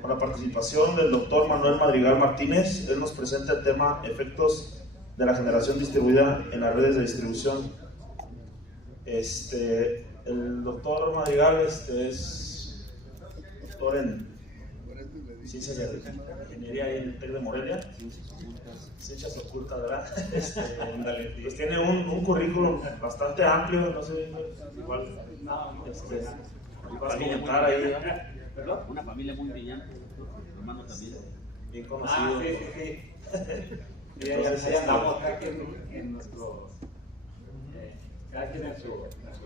con la participación del doctor Manuel Madrigal Martínez. Él nos presenta el tema efectos de la generación distribuida en las redes de distribución. El doctor Madrigal es doctor en Ciencias de Ingeniería en el TEC de Morelia, Ciencias Ocultas, ¿verdad? Pues tiene un currículum bastante amplio, no sé, igual, vas a comentar ahí, ¿Perdón? Una familia muy brillante, tu hermano también. Bien conocido. Sí. Ahí andamos cada quien en nuestro, cada quien en su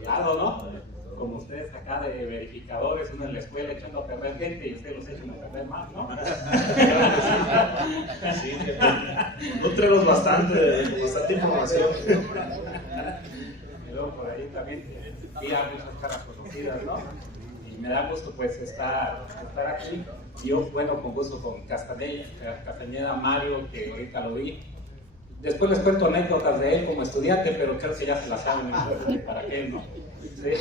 lado, ¿no? Como ustedes acá de verificadores, uno en la escuela echando a perder gente y ustedes los echan a perder más, ¿no? Sí, nútrelos bastante información. Y luego por ahí también tira muchas caras conocidas, ¿no? Y me da gusto pues estar aquí. Yo, bueno, con gusto con Castañeda Mario, que ahorita lo vi. Después les cuento anécdotas de él como estudiante, pero creo que ya se las saben, ¿para qué, no? Sí.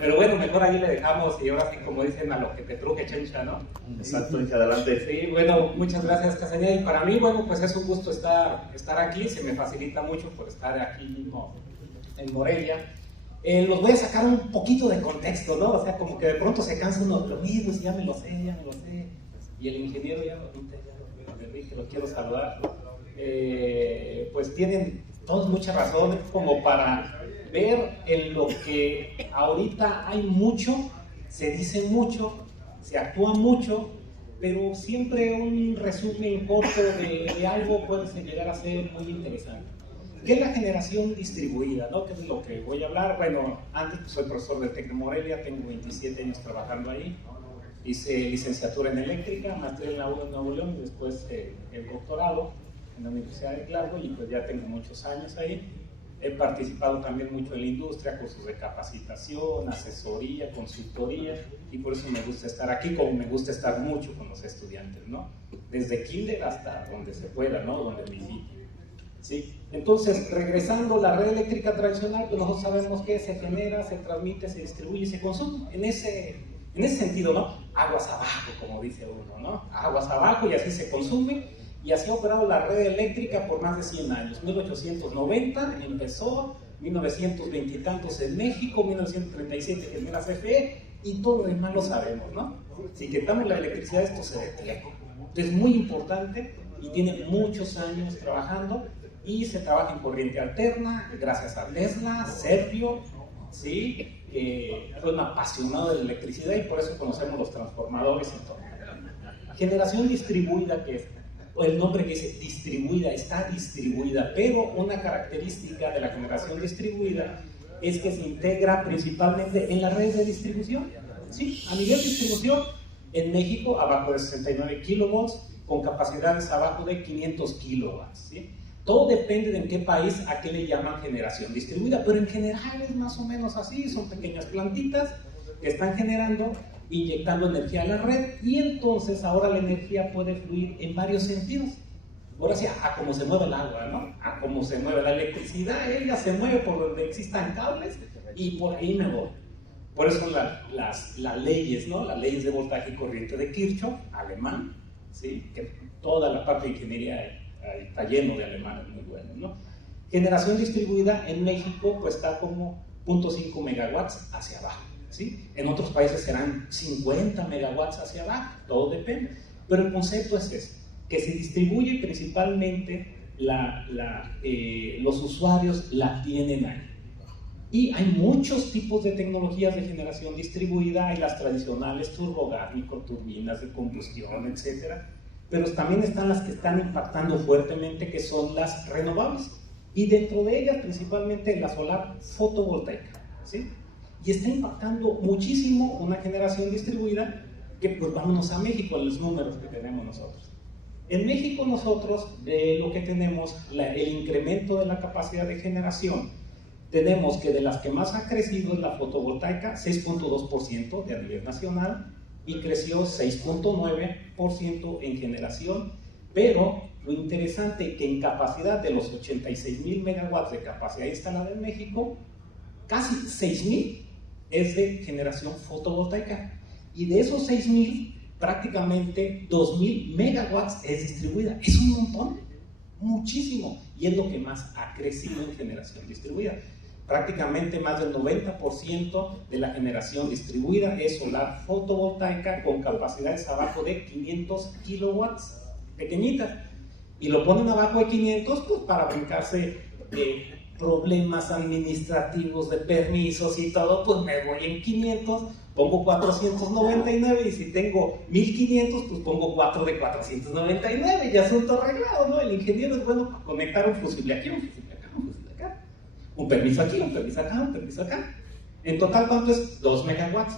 Pero bueno, mejor ahí le dejamos y ahora sí, como dicen, a lo que te truje, chencha, ¿no? Exacto, y adelante. Sí, bueno, muchas gracias, Castañeda. Y para mí, bueno, pues es un gusto estar aquí, se me facilita mucho por estar aquí mismo en Morelia. Los voy a sacar un poquito de contexto, ¿no? O sea, como que de pronto se cansa uno de lo mismo, ya me lo sé. Y el ingeniero ya que lo quiero saludar. Pues tienen todos muchas razones como para ver en lo que ahorita hay mucho, se dice mucho, se actúa mucho, pero siempre un resumen corto de algo puede llegar a ser muy interesante. ¿Qué es la generación distribuida, no? ¿Qué es lo que voy a hablar? Bueno, antes soy profesor del TEC de Morelia, tengo 27 años trabajando ahí. Hice licenciatura en eléctrica, maestría en la UNO de Nuevo León y después el doctorado en la Universidad de Glasgow, y pues ya tengo muchos años ahí. He participado también mucho en la industria, cursos de capacitación, asesoría, consultoría, y por eso me gusta estar aquí, como me gusta estar mucho con los estudiantes, ¿no? Desde kinder hasta donde se pueda, ¿no? Donde visite. ¿Sí? Entonces, regresando a la red eléctrica tradicional, pues nosotros sabemos que se genera, se transmite, se distribuye, se consume. En ese sentido, ¿no? Aguas abajo, como dice uno, ¿no? Aguas abajo, y así se consume, y así ha operado la red eléctrica por más de 100 años. 1890 empezó, 1920 y tantos en México, 1937 genera CFE, y todo lo demás lo sabemos, ¿no? Si quitamos la electricidad, esto se detiene. Entonces, es muy importante y tiene muchos años trabajando, y se trabaja en corriente alterna, gracias a Tesla, Sergio, ¿sí? Fue un apasionado de la electricidad y por eso conocemos los transformadores y todo. Generación distribuida, que es el nombre que dice distribuida, está distribuida, pero una característica de la generación distribuida es que se integra principalmente en las redes de distribución, ¿sí? A nivel de distribución, en México abajo de 69 kilovolts, con capacidades abajo de 500 kilowatts, ¿sí? Todo depende de en qué país a qué le llaman generación distribuida, pero en general es más o menos así, son pequeñas plantitas que están generando, inyectando energía a la red, y entonces ahora la energía puede fluir en varios sentidos. Ahora sí, a cómo se mueve el agua, ¿no? A cómo se mueve la electricidad, ella se mueve por donde existan cables y por ahí me voy. Por eso son las leyes, ¿no? Las leyes de voltaje y corriente de Kirchhoff, alemán, ¿sí? Que toda la parte de ingeniería está lleno de alemanes muy buenos, ¿no? Generación distribuida en México pues está como 0.5 megawatts hacia abajo, ¿sí? En otros países serán 50 megawatts hacia abajo, todo depende. Pero el concepto es ese, que se distribuye principalmente, los usuarios la tienen ahí. Y hay muchos tipos de tecnologías de generación distribuida, hay las tradicionales turbogárnico, turbinas de combustión, etcétera. Pero también están las que están impactando fuertemente, que son las renovables, y dentro de ellas principalmente la solar fotovoltaica, ¿sí? Y está impactando muchísimo una generación distribuida, que pues vámonos a México, los números que tenemos nosotros. En México nosotros lo que tenemos, el incremento de la capacidad de generación, tenemos que de las que más ha crecido es la fotovoltaica, 6.2% de a nivel nacional, y creció 6.9% en generación, pero lo interesante es que en capacidad de los 86,000 megawatts de capacidad instalada en México, casi 6,000 es de generación fotovoltaica, y de esos 6,000, prácticamente 2000 megawatts es distribuida. Es un montón, muchísimo, y es lo que más ha crecido en generación distribuida. Prácticamente más del 90% de la generación distribuida es solar fotovoltaica con capacidades abajo de 500 kilowatts, pequeñitas. Y lo ponen abajo de 500 pues, para brincarse problemas administrativos de permisos y todo, pues me voy en 500, pongo 499 y si tengo 1500, pues pongo 4 de 499 y asunto arreglado, ¿no? El ingeniero es bueno para conectar un fusible aquí, un fusible acá, un fusible acá. Un permiso aquí, un permiso acá, un permiso acá. En total, ¿cuánto es? 2 megawatts.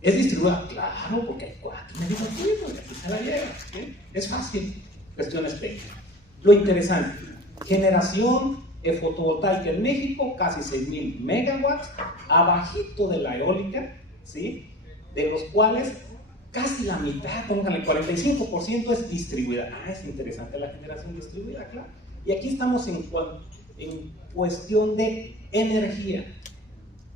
¿Es distribuida? Claro, porque hay 4 megawatts y aquí se la lleva. ¿Sí? Es fácil. Cuestiones técnicas. Lo interesante, generación fotovoltaica en México, casi 6,000 megawatts, abajito de la eólica, ¿sí? De los cuales casi la mitad, pónganle 45% es distribuida. Ah, es interesante la generación distribuida, claro. Y aquí estamos en cuestión de energía.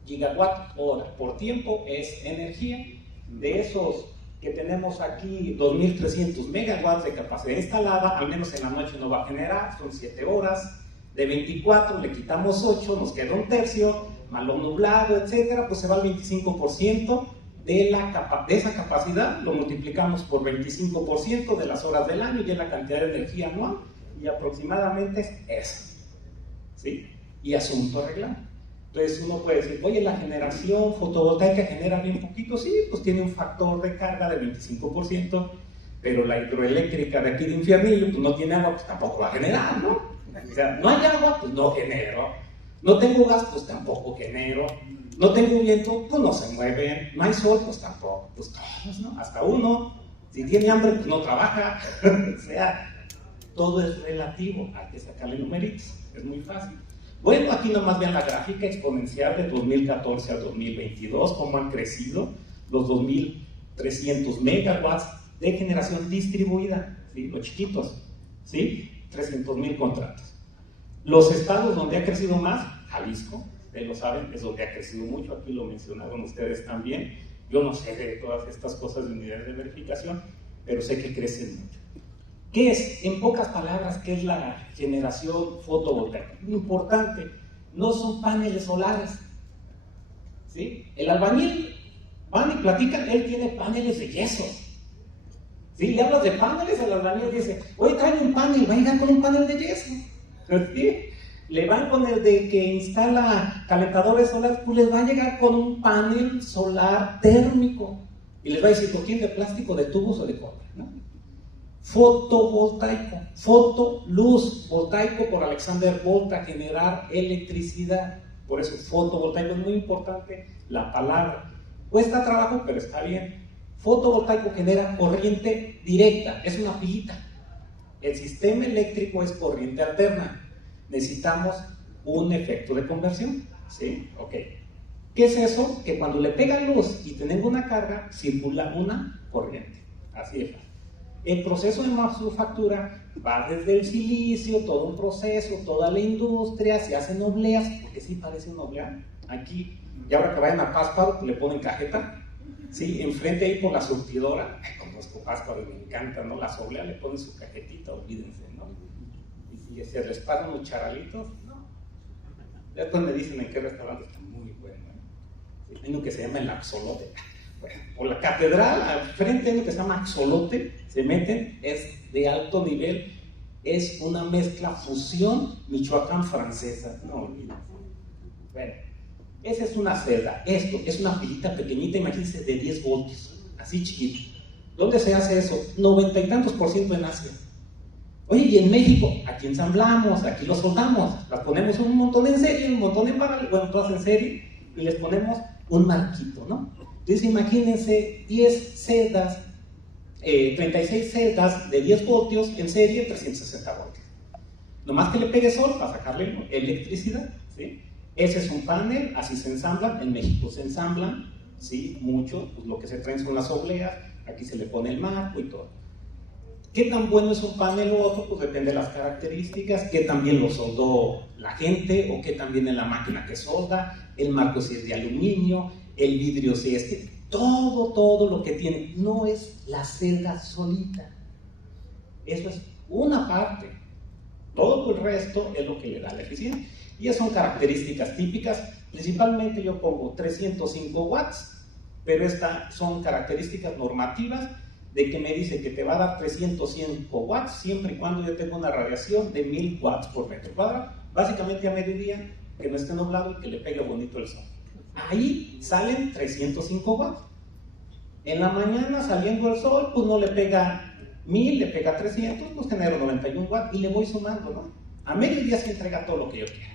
Gigawatt hora por tiempo es energía. De esos que tenemos aquí, 2.300 megawatts de capacidad instalada, al menos en la noche no va a generar, son 7 horas. De 24 le quitamos 8, nos queda un tercio, malo nublado, etcétera, pues se va al 25% de esa capacidad, lo multiplicamos por 25% de las horas del año y es la cantidad de energía anual, y aproximadamente es eso, ¿sí? Y asunto arreglado. Entonces uno puede decir, oye, la generación fotovoltaica genera bien poquito, sí, pues tiene un factor de carga de 25%, pero la hidroeléctrica de aquí de Infiernillo, pues no tiene agua, pues tampoco va a generar, ¿no? O sea, no hay agua, pues no genero. No tengo gas, pues tampoco genero. No tengo viento, pues no se mueve. No hay sol, pues tampoco. Pues todos, ¿no? Hasta uno. Si tiene hambre, pues no trabaja. O sea, todo es relativo. Hay que sacarle numeritos. Es muy fácil. Bueno, aquí nomás vean la gráfica exponencial de 2014 al 2022, cómo han crecido los 2.300 megawatts de generación distribuida, ¿sí? Los chiquitos, ¿sí? 300,000 contratos. Los estados donde ha crecido más, Jalisco, ustedes lo saben, es donde ha crecido mucho, aquí lo mencionaron ustedes también. Yo no sé de todas estas cosas de unidades de verificación, pero sé que crecen mucho. ¿Qué es? En pocas palabras, ¿qué es la generación fotovoltaica? Importante, no son paneles solares, ¿sí? El albañil, van y platican, él tiene paneles de yeso. ¿Sí? Le hablas de paneles, el albañil dice, oye, trae un panel, va a llegar con un panel de yeso. ¿Sí? Le van con el de que instala calentadores solares, pues les va a llegar con un panel solar térmico. Y les va a decir, ¿con quién? ¿De plástico, de tubos o de cobre? ¿No? Fotovoltaico, foto, luz, voltaico por Alexander Volta, generar electricidad. Por eso fotovoltaico es muy importante la palabra. Cuesta trabajo, pero está bien. Fotovoltaico genera corriente directa, es una pilita. El sistema eléctrico es corriente alterna. Necesitamos un efecto de conversión, ¿sí? Ok. ¿Qué es eso? Que cuando le pega luz y tenemos una carga, circula una corriente. Así es. El proceso de manufactura va desde el silicio, todo un proceso, toda la industria, se hacen obleas, porque sí parece una oblea. Aquí, y ahora que vayan a Pátzcuaro, pues le ponen cajeta. Sí, enfrente ahí por la surtidora, conozco Pátzcuaro y me encanta, ¿no? Las obleas le ponen su cajetita, olvídense, ¿no? Y se les pagan los charalitos, no. Después me dicen en qué restaurante está muy bueno, ¿no? Sí, hay uno que se llama el Axolote. Bueno, por la catedral, al frente hay uno que se llama Axolote, se meten, es de alto nivel, es una mezcla fusión Michoacán francesa, no olvídense. Bueno. Esa es una celda, esto es una pilita pequeñita, imagínense, de 10 voltios, así chiquito. ¿Dónde se hace eso? 90 y tantos % en Asia. Oye, y en México, aquí ensamblamos, aquí lo soldamos, las ponemos un montón en serie, un montón en paralelo, bueno, todas en serie, y les ponemos un marquito, ¿no? Entonces imagínense 10 celdas, 36 celdas de 10 voltios en serie, 360 voltios. Nomás que le pegue sol para sacarle electricidad, ¿sí? Ese es un panel, así se ensamblan, en México se ensamblan, ¿sí? Mucho, pues lo que se traen son las obleas, aquí se le pone el marco y todo. ¿Qué tan bueno es un panel u otro? Pues depende de las características, qué tan bien lo soldó la gente, o qué tan bien es la máquina que solda, el marco si es de aluminio, el vidrio si es que todo lo que tiene. No es la celda solita. Eso es una parte. Todo el resto es lo que le da la eficiencia. Y esas son características típicas. Principalmente yo pongo 305 watts, pero estas son características normativas de que me dice que te va a dar 305 watts siempre y cuando yo tenga una radiación de 1000 watts por metro cuadrado. Básicamente a mediodía, que no esté nublado y que le pegue bonito el sol. Ahí salen 305 watts. En la mañana saliendo el sol, pues no le pega 1000, le pega 300, pues genero 91 watts y le voy sumando, ¿no? A mediodía se entrega todo lo que yo quiera.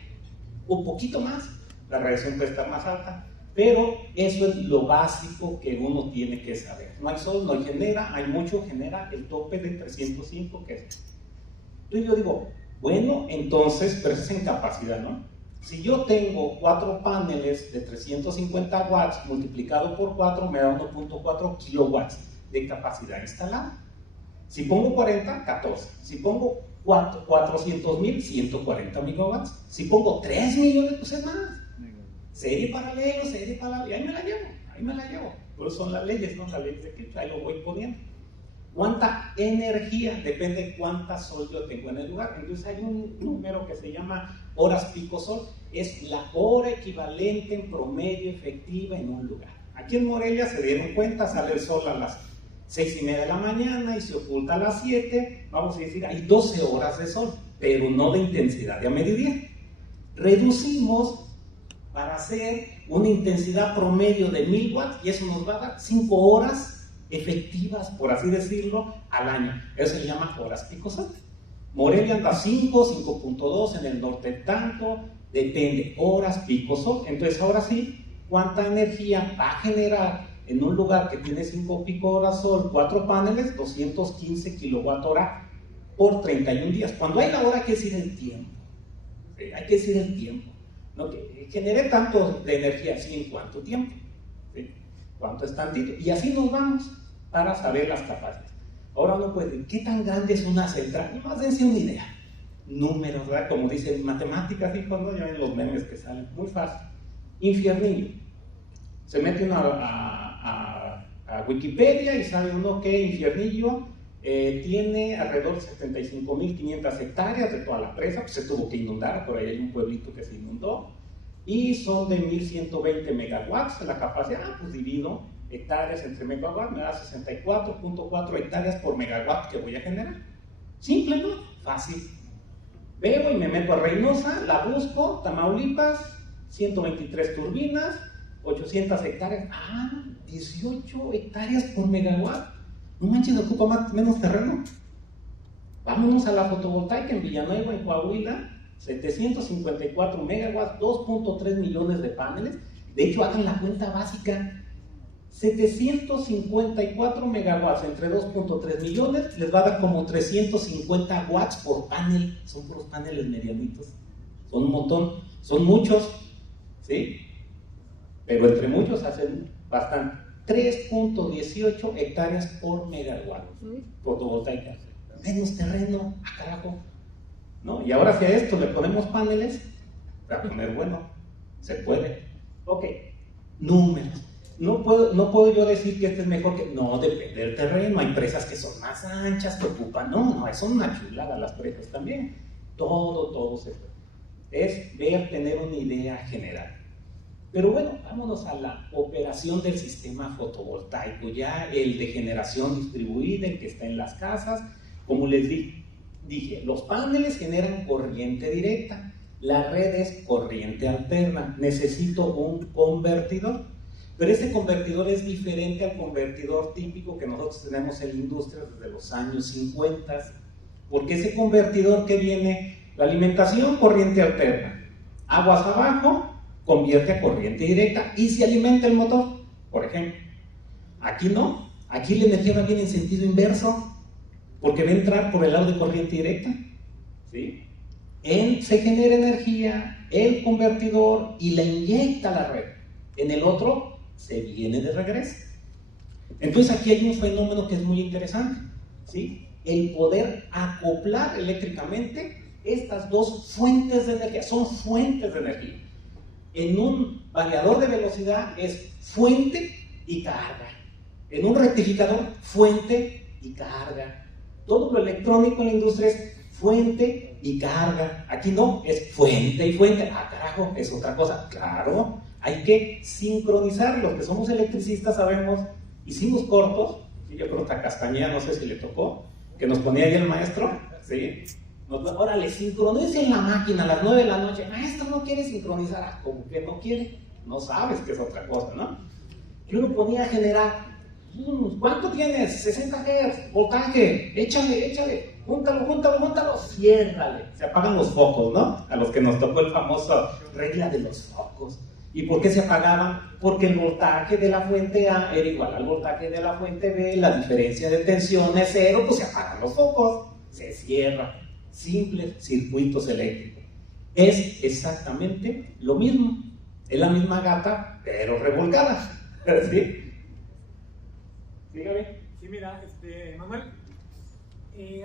Un poquito más, la radiación puede estar más alta, pero eso es lo básico que uno tiene que saber. No hay sol, no hay genera, hay mucho, genera el tope de 305, que es. Entonces yo digo, bueno, entonces, pero eso es en capacidad, ¿no? Si yo tengo 4 paneles de 350 watts multiplicado por 4, me da 1.4 kilowatts de capacidad instalada. Si pongo 40, 14. Si pongo 400,000, 140 megawatts. Si pongo 3 millones, pues es más. Serie paralelo, y ahí me la llevo. Pero son las leyes, ¿no? Las leyes de que ahí lo voy poniendo. ¿Cuánta energía? Depende de cuánta sol yo tengo en el lugar. Entonces hay un número que se llama horas pico sol. Es la hora equivalente en promedio efectiva en un lugar. Aquí en Morelia se dieron cuenta, sale el sol a las 6:30 de la mañana y se oculta a las 7. Vamos a decir, hay 12 horas de sol, pero no de intensidad de a mediodía. Reducimos para hacer una intensidad promedio de 1000 watts y eso nos va a dar 5 horas efectivas, por así decirlo, al año. Eso se llama horas pico sol. Morelia anda 5.2, en el norte tanto, depende, horas pico sol. Entonces ahora sí, ¿cuánta energía va a generar en un lugar que tiene 5 pico horas sol, 4 paneles? 215 kilowatt hora por 31 días. Cuando hay la hora, hay que decir el tiempo. ¿Sí? Hay que decir el tiempo. ¿No? Que generé tanto de energía, ¿sí? ¿En cuánto tiempo? ¿Sí? ¿Cuánto es tantito? Y así nos vamos para saber las capacidades. Ahora uno puede decir, ¿qué tan grande es una central? Nomás dense una idea. Números, ¿verdad? Como dicen matemáticas, hijos, ¿no? Ya ven los memes que salen. Muy fácil. Infiernillo. Se mete uno a Wikipedia y sabe uno que Infiernillo tiene alrededor de 75.500 hectáreas de toda la presa, pues se tuvo que inundar, por ahí hay un pueblito que se inundó, y son de 1120 megawatts la capacidad. Pues divido hectáreas entre megawatts, me da 64.4 hectáreas por megawatt que voy a generar. Simple, ¿no? Fácil. Veo y me meto a Reynosa, la busco, Tamaulipas, 123 turbinas, 800 hectáreas, 18 hectáreas por megawatt. No manches, ocupa menos terreno. Vámonos a la fotovoltaica en Villanueva, en Coahuila, 754 megawatts, 2.3 millones de paneles. De hecho, hagan la cuenta básica. 754 megawatts entre 2.3 millones les va a dar como 350 watts por panel. Son puros paneles medianitos. Son un montón, son muchos, ¿sí? Pero entre muchos hacen bastante. 3.18 hectáreas por megawatt fotovoltaica. Menos terreno, carajo. ¿No? Y ahora si a esto le ponemos paneles, va a poner bueno. Se puede. Ok, números. No puedo yo decir que este es mejor que... No, depende del terreno. Hay presas que son más anchas, que ocupan... No, son una chulada las presas también. Todo se puede. Es ver, tener una idea general. Pero bueno, vámonos a la operación del sistema fotovoltaico, ya el de generación distribuida, el que está en las casas. Como les dije, los paneles generan corriente directa, la red es corriente alterna. Necesito un convertidor, pero este convertidor es diferente al convertidor típico que nosotros tenemos en la industria desde los años 50, porque ese convertidor que viene, la alimentación, corriente alterna, aguas abajo, convierte a corriente directa y se alimenta el motor, por ejemplo. Aquí no, aquí la energía va bien en sentido inverso, porque va a entrar por el lado de corriente directa, ¿sí? Se genera energía, el convertidor, y la inyecta a la red. En el otro, se viene de regreso. Entonces aquí hay un fenómeno que es muy interesante, ¿sí? El poder acoplar eléctricamente estas dos fuentes de energía. Son fuentes de energía. En un variador de velocidad es fuente y carga. En un rectificador, fuente y carga. Todo lo electrónico en la industria es fuente y carga. Aquí no, es fuente y fuente. Ah, carajo, es otra cosa. Claro, hay que sincronizar. Los que somos electricistas sabemos, hicimos cortos, y yo creo que a Castañeda, no sé si le tocó, que nos ponía ahí el maestro, ¿sí? Órale, sincronicen la máquina a las 9 de la noche. Maestro, ¿no quiere sincronizar? Ah, ¿cómo que no quiere? No sabes que es otra cosa, ¿no? Yo lo ponía a generar. ¿Cuánto tienes? 60 Hz, voltaje, échale, júntalo, ciérrale. Se apagan los focos, ¿no? A los que nos tocó el famoso regla de los focos. ¿Y por qué se apagaban? Porque el voltaje de la fuente A era igual al voltaje de la fuente B, la diferencia de tensión es 0, pues se apagan los focos, se cierra. Simples circuitos eléctricos. Es exactamente lo mismo. Es la misma gata, pero revolcada. ¿Sí? Dígame. Sí, mira, Manuel,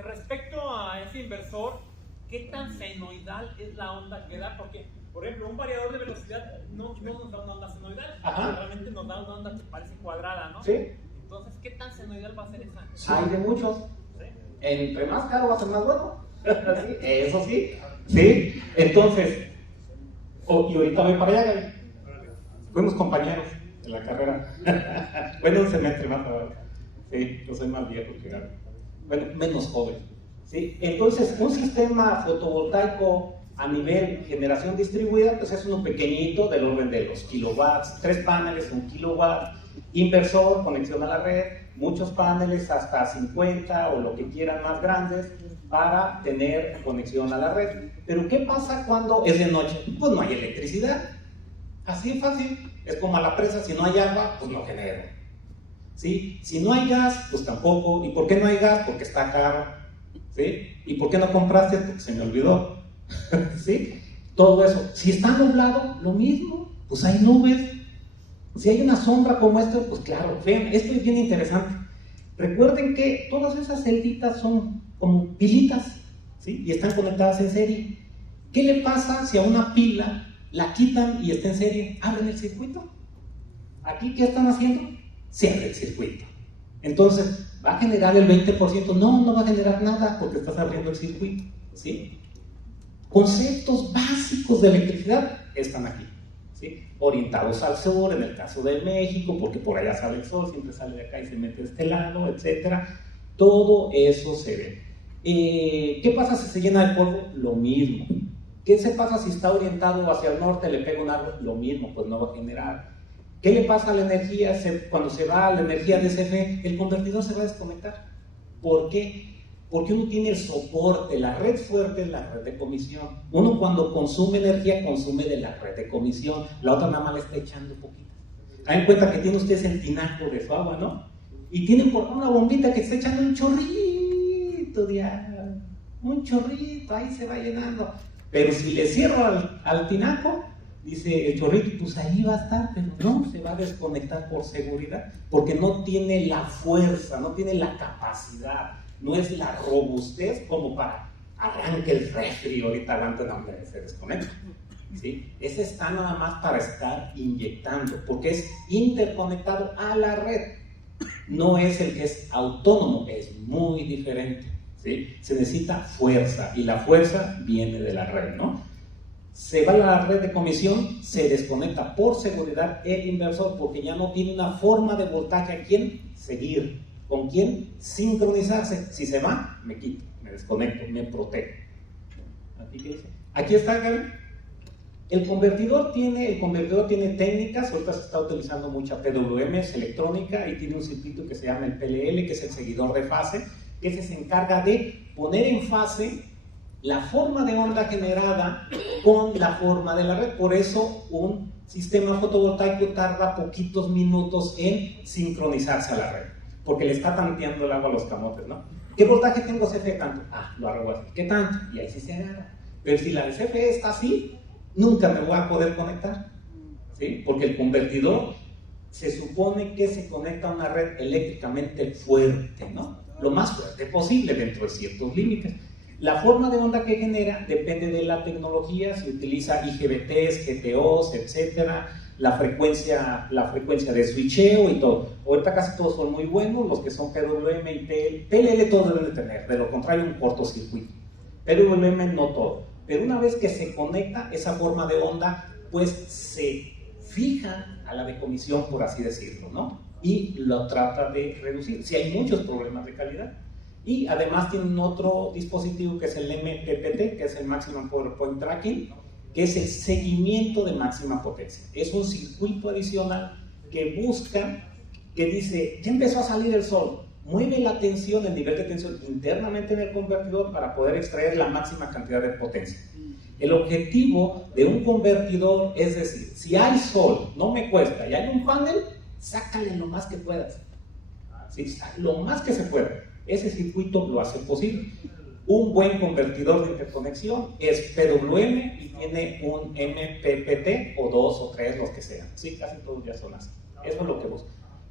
respecto a ese inversor, ¿qué tan senoidal es la onda que da? Porque, por ejemplo, un variador de velocidad no nos da una onda senoidal, realmente nos da una onda que parece cuadrada, ¿no? Sí. Entonces, ¿qué tan senoidal va a ser esa? Hay de muchos. ¿Sí? Entre más caro va a ser más bueno. ¿Sí? Eso sí. ¿Sí? Entonces, y ahorita voy para allá, Gaby. Fuimos compañeros en la carrera. Bueno, un semestre más ahora. Sí, yo soy más viejo que Gaby. Bueno, menos joven. ¿Sí? Entonces, un sistema fotovoltaico a nivel generación distribuida, pues es uno pequeñito del orden de los kilowatts, 3 paneles, 1 kilowatt, inversor, conexión a la red, muchos paneles hasta 50 o lo que quieran más grandes para tener conexión a la red. Pero ¿qué pasa cuando es de noche? Pues no hay electricidad. Así es fácil. Es como a la presa, si no hay agua, pues no genera. ¿Sí? Si no hay gas, pues tampoco. ¿Y por qué no hay gas? Porque está caro. ¿Sí? ¿Y por qué no compraste? Porque se me olvidó. ¿Sí? Todo eso. Si está nublado, lo mismo. Pues hay nubes. Si hay una sombra como esta, pues claro. Vean, esto es bien interesante. Recuerden que todas esas celditas son como pilitas, ¿sí? Y están conectadas en serie. ¿Qué le pasa si a una pila la quitan y está en serie? ¿Abren el circuito? ¿Aquí qué están haciendo? Se abre el circuito. Entonces, ¿va a generar el 20%? No, no va a generar nada porque estás abriendo el circuito, ¿sí? Conceptos básicos de electricidad están aquí, ¿sí? Orientados al sur, en el caso de México, porque por allá sale el sol, siempre sale de acá y se mete de este lado, etc. Todo eso se ve. ¿Qué pasa si se llena de polvo? Lo mismo. ¿Qué se pasa si está orientado hacia el norte, le pega un árbol? Lo mismo, pues no va a generar. ¿Qué le pasa a la energía? Cuando se va la energía de CFE, el convertidor se va a desconectar. ¿Por qué? Porque uno tiene el soporte, la red fuerte es la red de comisión. Uno cuando consume energía, consume de la red de comisión. La otra nada más le está echando poquito. Hagan cuenta que tiene ustedes el tinaco de su agua, ¿no? Y tienen por una bombita que está echando un chorrito de agua. Un chorrito, ahí se va llenando. Pero si le cierro al tinaco, dice el chorrito, pues ahí va a estar, pero no, se va a desconectar por seguridad, porque no tiene la fuerza, no tiene la capacidad, no es la robustez como para arranque el refri, ahorita adelante donde se desconecta. ¿Sí? Ese está nada más para estar inyectando, porque es interconectado a la red, no es el que es autónomo, es muy diferente. ¿Sí? Se necesita fuerza, y la fuerza viene de la red, ¿no? Se va a la red de comisión, se desconecta por seguridad el inversor, porque ya no tiene una forma de voltaje a quién seguir, con quién sincronizarse. Si se va, me quito, me desconecto, me protejo. Aquí está, Gaby. El convertidor tiene técnicas. Ahorita se está utilizando mucha PWM, es electrónica, y tiene un circuito que se llama el PLL, que es el seguidor de fase, que ese se encarga de poner en fase la forma de onda generada con la forma de la red. Por eso un sistema fotovoltaico tarda poquitos minutos en sincronizarse a la red, porque le está tanteando el agua a los camotes, ¿no? ¿Qué voltaje tengo CFE tanto? Ah, lo arreglo así. ¿Qué tanto? Y ahí sí se agarra. Pero si la de CFE está así, nunca me voy a poder conectar, ¿sí? Porque el convertidor se supone que se conecta a una red eléctricamente fuerte, ¿no? Lo más fuerte posible dentro de ciertos límites. La forma de onda que genera depende de la tecnología, se utiliza IGBTs, GTOs, etc. la frecuencia de switcheo y todo. Ahorita casi todos son muy buenos, los que son PWM y PLL todos deben de tener, de lo contrario un cortocircuito. PWM no todo, pero una vez que se conecta, esa forma de onda pues se fija a la decomisión, por así decirlo, ¿no? Y lo trata de reducir, si hay muchos problemas de calidad. Y además tienen otro dispositivo que es el MPPT, que es el Maximum Power Point Tracking, que es el seguimiento de máxima potencia. Es un circuito adicional que busca, que dice, ya empezó a salir el sol, mueve la tensión, el nivel de tensión internamente en el convertidor para poder extraer la máxima cantidad de potencia. El objetivo de un convertidor es decir, si hay sol, no me cuesta, y hay un panel, sácale lo más que puedas. ¿Sí? Lo más que se pueda. Ese circuito lo hace posible. Un buen convertidor de interconexión es PWM y tiene un MPPT o 2 o 3, los que sean. Sí, casi todos ya son así. Eso es lo que busco.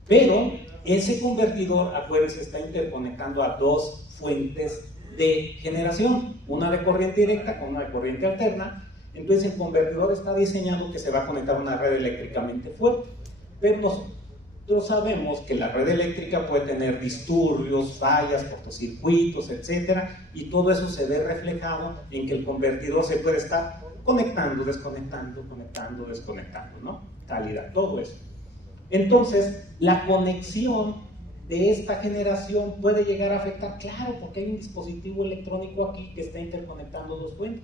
Pero ese convertidor, acuérdense, está interconectando a dos fuentes de generación, una de corriente directa con una de corriente alterna. Entonces el convertidor está diseñado que se va a conectar a una red eléctricamente fuerte. Pero nosotros sabemos que la red eléctrica puede tener disturbios, fallas, cortocircuitos, etcétera, y todo eso se ve reflejado en que el convertidor se puede estar conectando, desconectando, conectando, desconectando, ¿no? Calidad, todo eso. Entonces, la conexión de esta generación puede llegar a afectar, claro, porque hay un dispositivo electrónico aquí que está interconectando dos fuentes,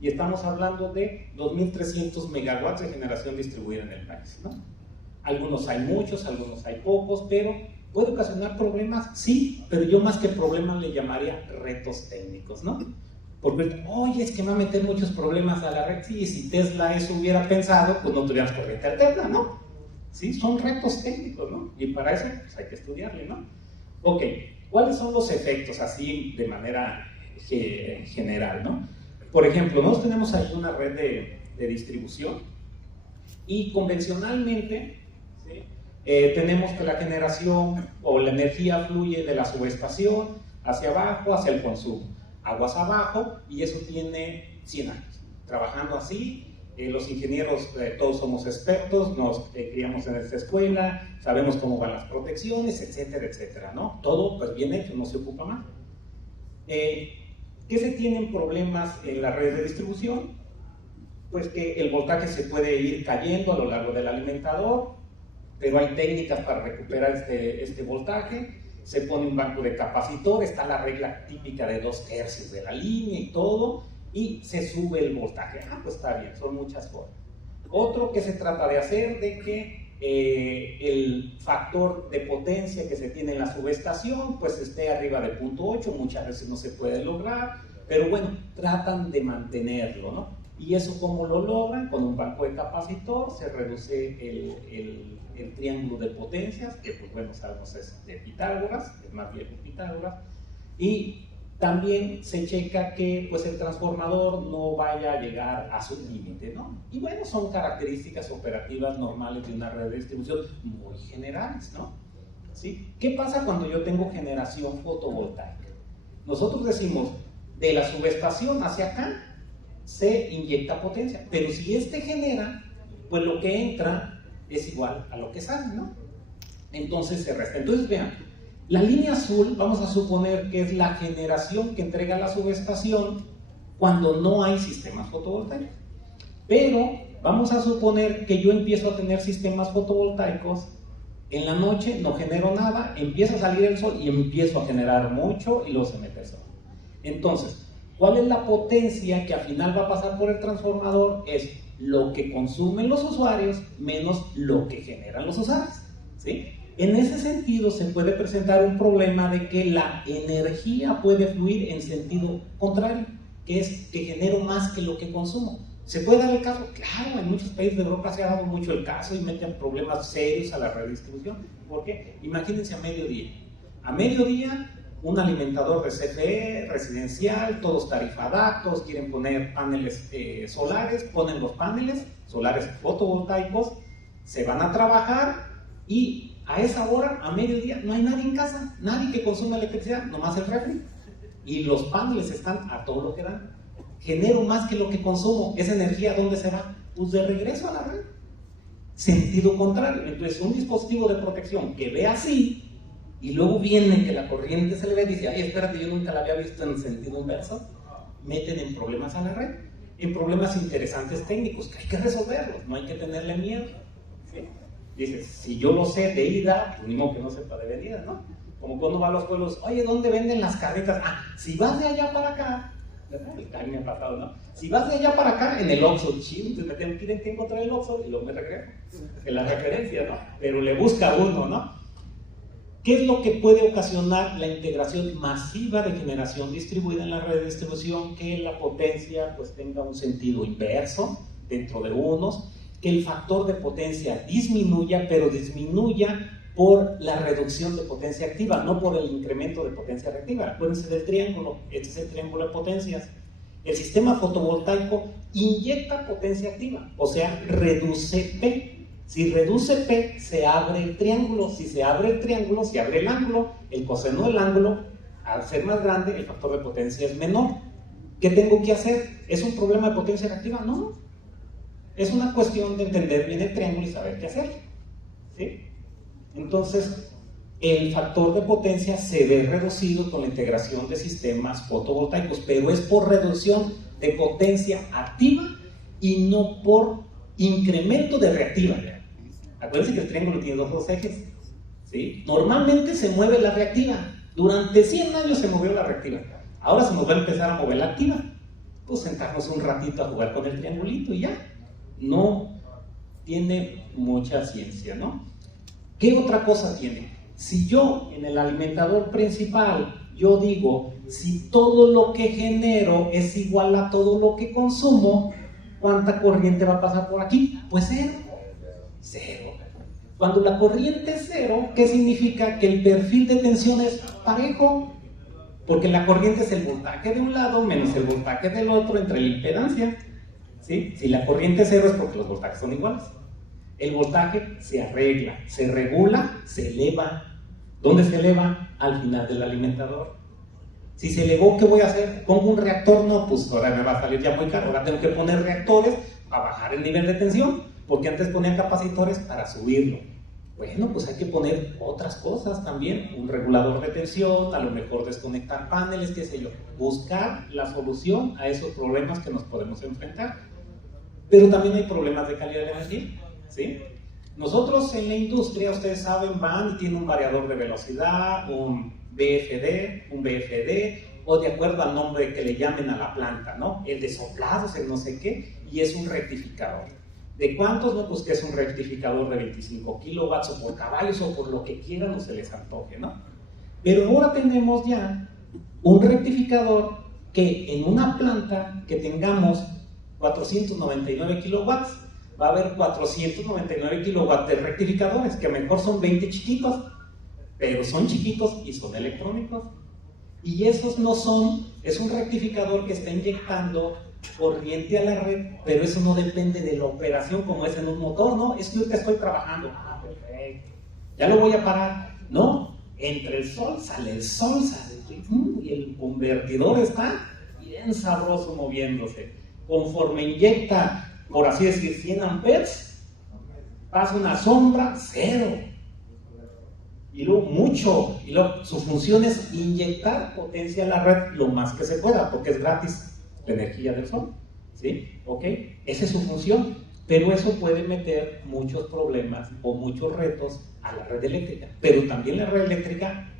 y estamos hablando de 2.300 megawatts de generación distribuida en el país, ¿no? Algunos hay muchos, algunos hay pocos, pero ¿puede ocasionar problemas? Sí, pero yo más que problemas le llamaría retos técnicos, ¿no? Porque, oye, es que me va a meter muchos problemas a la red. Sí, si Tesla eso hubiera pensado, pues no tuviéramos corriente alterna, ¿no? Sí, son retos técnicos, ¿no? Y para eso pues, hay que estudiarle, ¿no? Ok, ¿cuáles son los efectos así de manera general, ¿no? Por ejemplo, nosotros tenemos ahí una red de distribución y convencionalmente tenemos que la generación o la energía fluye de la subestación hacia abajo, hacia el consumo, aguas abajo, y eso tiene 100 años. Trabajando así, los ingenieros todos somos expertos, nos criamos en esta escuela, sabemos cómo van las protecciones, etcétera, etcétera, ¿no? Todo pues bien hecho, no se ocupa más. ¿Qué se tienen problemas en la red de distribución? Pues que el voltaje se puede ir cayendo a lo largo del alimentador, pero hay técnicas para recuperar este voltaje. Se pone un banco de capacitor, está la regla típica de 2/3 de la línea y todo, y se sube el voltaje. Ah, pues está bien, son muchas formas. Otro que se trata de hacer, de que el factor de potencia que se tiene en la subestación, pues esté arriba de 0.8, muchas veces no se puede lograr, pero bueno, tratan de mantenerlo, ¿no? ¿Y eso cómo lo logran? Con un banco de capacitor se reduce el triángulo de potencias, que pues bueno, sabemos es de Pitágoras, es más viejo Pitágoras, y también se checa que pues el transformador no vaya a llegar a su límite, ¿no? Y bueno, son características operativas normales de una red de distribución muy generales, ¿no? ¿Sí? ¿Qué pasa cuando yo tengo generación fotovoltaica? Nosotros decimos, de la subestación hacia acá, se inyecta potencia, pero si este genera, pues lo que entra es igual a lo que sale, ¿no? Entonces se resta. Entonces vean, la línea azul vamos a suponer que es la generación que entrega la subestación cuando no hay sistemas fotovoltaicos, pero vamos a suponer que yo empiezo a tener sistemas fotovoltaicos, en la noche no genero nada, empieza a salir el sol y empiezo a generar mucho y luego se mete el sol. Entonces, ¿cuál es la potencia que al final va a pasar por el transformador? Es lo que consumen los usuarios menos lo que generan los usuarios, ¿sí? En ese sentido se puede presentar un problema de que la energía puede fluir en sentido contrario, que es que genero más que lo que consumo. ¿Se puede dar el caso? Claro, en muchos países de Europa se ha dado mucho el caso y meten problemas serios a la redistribución. ¿Por qué? Imagínense a mediodía. A mediodía, un alimentador de CFE, residencial, todos tarifadatos, quieren poner paneles solares, ponen los paneles solares fotovoltaicos, se van a trabajar y a esa hora, a mediodía, no hay nadie en casa, nadie que consuma electricidad, nomás el refri. Y los paneles están a todo lo que dan. Genero más que lo que consumo. Esa energía, ¿dónde se va? Pues de regreso a la red. sentido contrario. Entonces, un dispositivo de protección que ve así, y luego viene que la corriente se le ve y dice, ay, espérate, yo nunca la había visto en sentido inverso, meten en problemas a la red, en problemas interesantes técnicos, que hay que resolverlos, no hay que tenerle miedo. ¿Sí? Dices, si yo lo sé de ida, pues ni modo que no sepa de venida, ¿no? Como cuando va a los pueblos, oye, ¿dónde venden las carretas? Ah, si vas de allá para acá, ¿verdad? El año pasado, ¿no? Si vas de allá para acá, en el Oxxo, chido, entonces me tengo que encontrar el Oxxo y luego me regreso. Es la referencia, ¿no? Pero le busca uno, ¿no? ¿Qué es lo que puede ocasionar la integración masiva de generación distribuida en la red de distribución? Que la potencia pues tenga un sentido inverso dentro de unos, que el factor de potencia disminuya, pero disminuya por la reducción de potencia activa, no por el incremento de potencia reactiva. Acuérdense del triángulo, este es el triángulo de potencias. El sistema fotovoltaico inyecta potencia activa, o sea, reduce P. Si reduce P, se abre el triángulo. Si se abre el triángulo, se abre el ángulo. El coseno del ángulo, al ser más grande, el factor de potencia es menor. ¿Qué tengo que hacer? ¿Es un problema de potencia reactiva? No. Es una cuestión de entender bien el triángulo y saber qué hacer. ¿Sí? Entonces, el factor de potencia se ve reducido con la integración de sistemas fotovoltaicos, pero es por reducción de potencia activa y no por incremento de reactiva. Acuérdense que el triángulo tiene dos ejes, ¿sí? Normalmente se mueve la reactiva. Durante 100 años se movió la reactiva. Ahora se nos va a empezar a mover la activa. Pues sentarnos un ratito a jugar con el triangulito y ya. No tiene mucha ciencia, ¿no? ¿Qué otra cosa tiene? Si yo en el alimentador principal, yo digo, si todo lo que genero es igual a todo lo que consumo, ¿cuánta corriente va a pasar por aquí? Pues cero. Cero. Cuando la corriente es cero, ¿qué significa? Que el perfil de tensión es parejo, porque la corriente es el voltaje de un lado menos el voltaje del otro entre la impedancia. ¿Sí? Si la corriente es cero es porque los voltajes son iguales. El voltaje se arregla, se regula, se eleva. ¿Dónde se eleva? Al final del alimentador. Si se elevó, ¿qué voy a hacer? ¿Pongo un reactor? No, pues ahora me va a salir ya muy caro. Ahora tengo que poner reactores para bajar el nivel de tensión, porque antes ponían capacitores para subirlo. Bueno, pues hay que poner otras cosas también, un regulador de tensión, a lo mejor desconectar paneles, qué sé yo, buscar la solución a esos problemas que nos podemos enfrentar. Pero también hay problemas de calidad de energía, ¿sí? Nosotros en la industria, ustedes saben, van y tienen un variador de velocidad, un BFD, o de acuerdo al nombre que le llamen a la planta, ¿no? El de soplados, el no sé qué, y es un rectificador. ¿De cuántos? No, pues que es un rectificador de 25 kilowatts o por caballos o por lo que quieran o se les antoje, ¿no? Pero ahora tenemos ya un rectificador que en una planta que tengamos 499 kilowatts, va a haber 499 kilowatts de rectificadores, que a lo mejor son 20 chiquitos, pero son chiquitos y son electrónicos. Y esos no son, es un rectificador que está inyectando corriente a la red, pero eso no depende de la operación como es en un motor, ¿no? Es que yo te estoy trabajando, perfecto, ya lo voy a parar, ¿no? Entre el sol, sale y el convertidor está bien sabroso moviéndose. Conforme inyecta, por así decir, 100 amperes, pasa una sombra, cero. Y luego mucho, y luego su función es inyectar potencia a la red lo más que se pueda, porque es gratis la energía del sol, ¿sí? ¿Ok? Esa es su función, pero eso puede meter muchos problemas o muchos retos a la red eléctrica, pero también la red eléctrica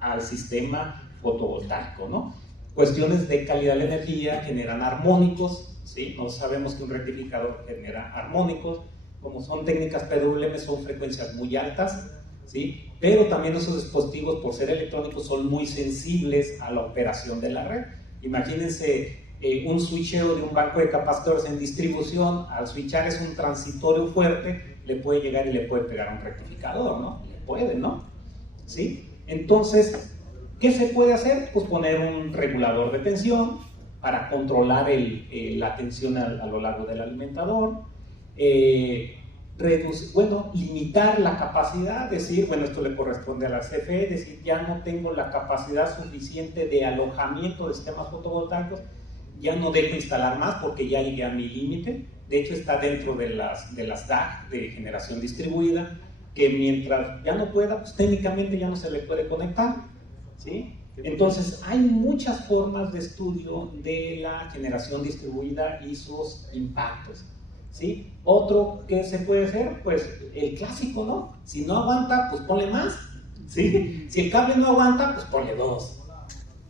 al sistema fotovoltaico, ¿no? Cuestiones de calidad de la energía generan armónicos, ¿sí? No sabemos que un rectificador genera armónicos, como son técnicas PWM son frecuencias muy altas, ¿sí? Pero también esos dispositivos, por ser electrónicos, son muy sensibles a la operación de la red. Imagínense un switcheo de un banco de capacitores en distribución, al switchar es un transitorio fuerte, le puede llegar y le puede pegar a un rectificador, ¿no? Le puede, ¿no? ¿Sí? Entonces, ¿qué se puede hacer? Pues poner un regulador de tensión para controlar la tensión a lo largo del alimentador, limitar la capacidad, decir, bueno, esto le corresponde a la CFE, decir, ya no tengo la capacidad suficiente de alojamiento de sistemas fotovoltaicos, ya no dejo instalar más porque ya llegué a mi límite. De hecho está dentro de las DAC de generación distribuida, que mientras ya no pueda, pues técnicamente ya no se le puede conectar, ¿sí? Entonces hay muchas formas de estudio de la generación distribuida y sus impactos, ¿sí? Otro que se puede hacer, pues el clásico, ¿no? Si no aguanta, pues ponle más, ¿sí? Si el cable no aguanta, pues ponle 2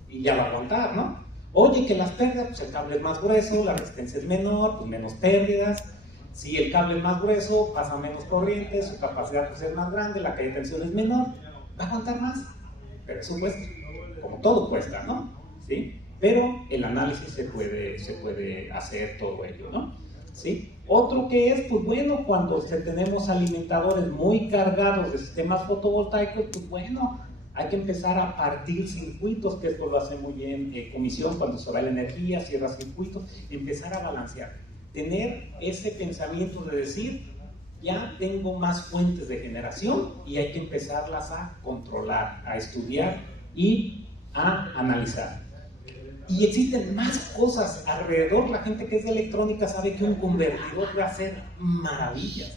y ya va a aguantar, ¿no? Oye, que las pérdidas, pues el cable es más grueso, la resistencia es menor, pues menos pérdidas. Si el cable es más grueso, pasa menos corriente, su capacidad pues es más grande, la caída de tensión es menor, va a aguantar más, pero eso cuesta, como todo cuesta, ¿no? ¿Sí? Pero el análisis se puede hacer todo ello, ¿no? ¿Sí? Otro que es, pues bueno, cuando tenemos alimentadores muy cargados de sistemas fotovoltaicos, pues bueno, hay que empezar a partir circuitos, que esto lo hace muy bien Comisión, cuando se va la energía, cierra circuitos, empezar a balancear. Tener ese pensamiento de decir, ya tengo más fuentes de generación y hay que empezarlas a controlar, a estudiar y a analizar. Y existen más cosas alrededor. La gente que es de electrónica sabe que un convertidor va a hacer maravillas,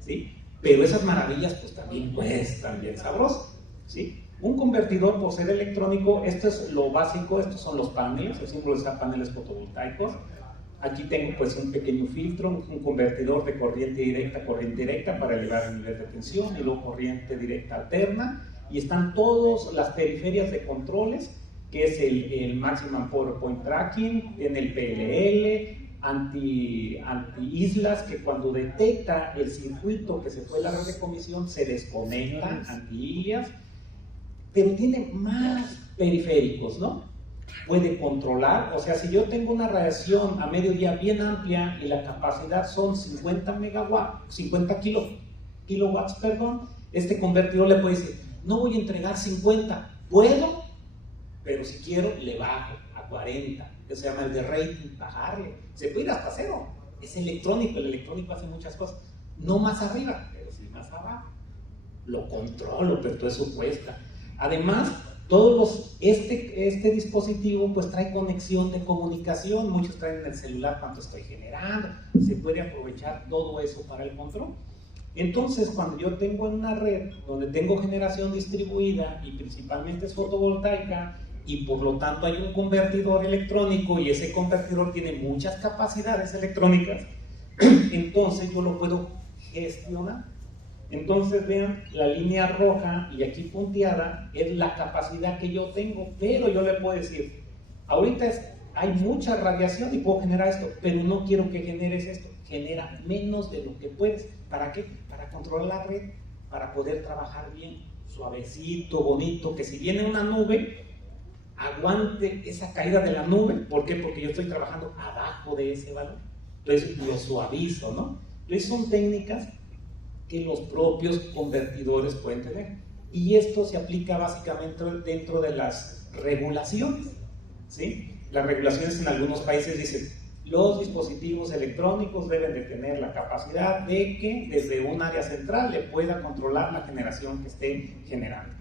¿sí? Pero esas maravillas pues también cuestan bien sabroso, ¿sí? Un convertidor, por ser electrónico, esto es lo básico, estos son los paneles, el símbolo de paneles fotovoltaicos. Aquí tengo pues un pequeño filtro, un convertidor de corriente directa para elevar el nivel de tensión, y luego corriente directa alterna, y están todas las periferias de controles, que es el Maximum Power Point Tracking, en el PLL, anti-islas, que cuando detecta el circuito que se fue a la red de comisión, se desconecta, anti-illas, pero tiene más periféricos, ¿no? Puede controlar, o sea, si yo tengo una radiación a mediodía bien amplia y la capacidad son 50 kilowatts, este convertidor le puede decir, no voy a entregar 50, puedo, pero si quiero le bajo a 40, que se llama el de rating, bajarle, se puede ir hasta 0, es electrónico, el electrónico hace muchas cosas, no más arriba, pero sí más abajo, lo controlo, pero todo eso cuesta. Además, este dispositivo pues trae conexión de comunicación, muchos traen en el celular cuánto estoy generando, se puede aprovechar todo eso para el control. Entonces, cuando yo tengo en una red donde tengo generación distribuida y principalmente es fotovoltaica, y por lo tanto hay un convertidor electrónico y ese convertidor tiene muchas capacidades electrónicas, entonces yo lo puedo gestionar. Entonces vean, la línea roja y aquí punteada es la capacidad que yo tengo, pero yo le puedo decir, ahorita hay mucha radiación y puedo generar esto, pero no quiero que generes esto, genera menos de lo que puedes. ¿Para qué? Para controlar la red, para poder trabajar bien, suavecito, bonito, que si viene una nube, aguante esa caída de la nube. ¿Por qué? Porque yo estoy trabajando abajo de ese valor, entonces lo suavizo, ¿no? Entonces son técnicas que los propios convertidores pueden tener. Y esto se aplica básicamente dentro de las regulaciones, ¿sí? Las regulaciones en algunos países dicen, los dispositivos electrónicos deben de tener la capacidad de que desde un área central le pueda controlar la generación que esté generando.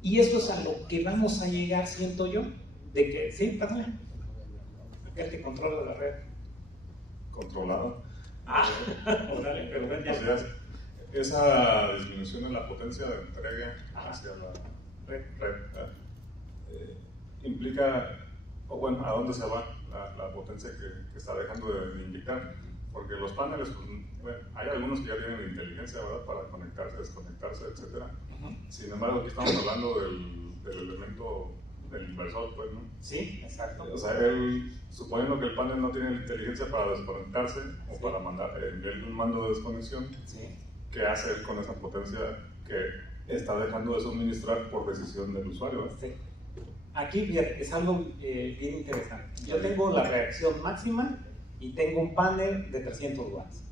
Y eso es a lo que vamos a llegar, siento yo, de que, sí, pásale, aquel que controla la red. Controlada. Órale, pero ven ya. O sea, esa disminución en la potencia de entrega hacia la red implica, o bueno, ¿a dónde se va la potencia que está dejando de inyectar? Porque los paneles, pues, bueno, hay algunos que ya tienen inteligencia, ¿verdad?, para conectarse, desconectarse, etc. Sin embargo, aquí estamos hablando del elemento del inversor, pues, ¿no? Sí, exacto. O sea, suponiendo que el panel no tiene inteligencia para desconectarse o para enviarle un mando de desconexión, ¿qué hace él con esa potencia que está dejando de suministrar por decisión del usuario? Sí. Aquí es algo bien interesante. Yo tengo la reacción máxima y tengo un panel de 300 watts.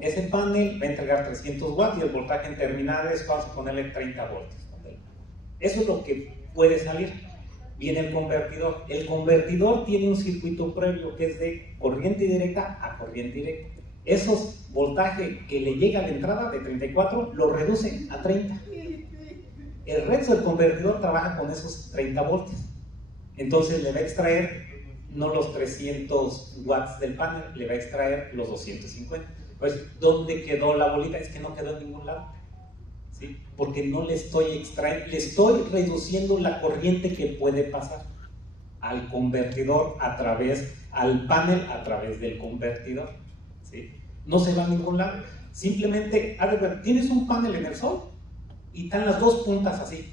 Ese panel va a entregar 300 watts y el voltaje en terminales, vamos a ponerle 30 voltios. Eso es lo que puede salir. Viene el convertidor. El convertidor tiene un circuito previo que es de corriente directa a corriente directa. Esos voltajes que le llega de entrada de 34 lo reducen a 30. El resto del convertidor trabaja con esos 30 voltios. Entonces le va a extraer no los 300 watts del panel, le va a extraer los 250. Pues, ¿dónde quedó la bolita? Es que no quedó en ningún lado, ¿sí? Porque no le estoy extrayendo, le estoy reduciendo la corriente que puede pasar al convertidor al panel a través del convertidor, ¿sí? No se va a ningún lado. Simplemente, a ver, tienes un panel en el sol y están las dos puntas así.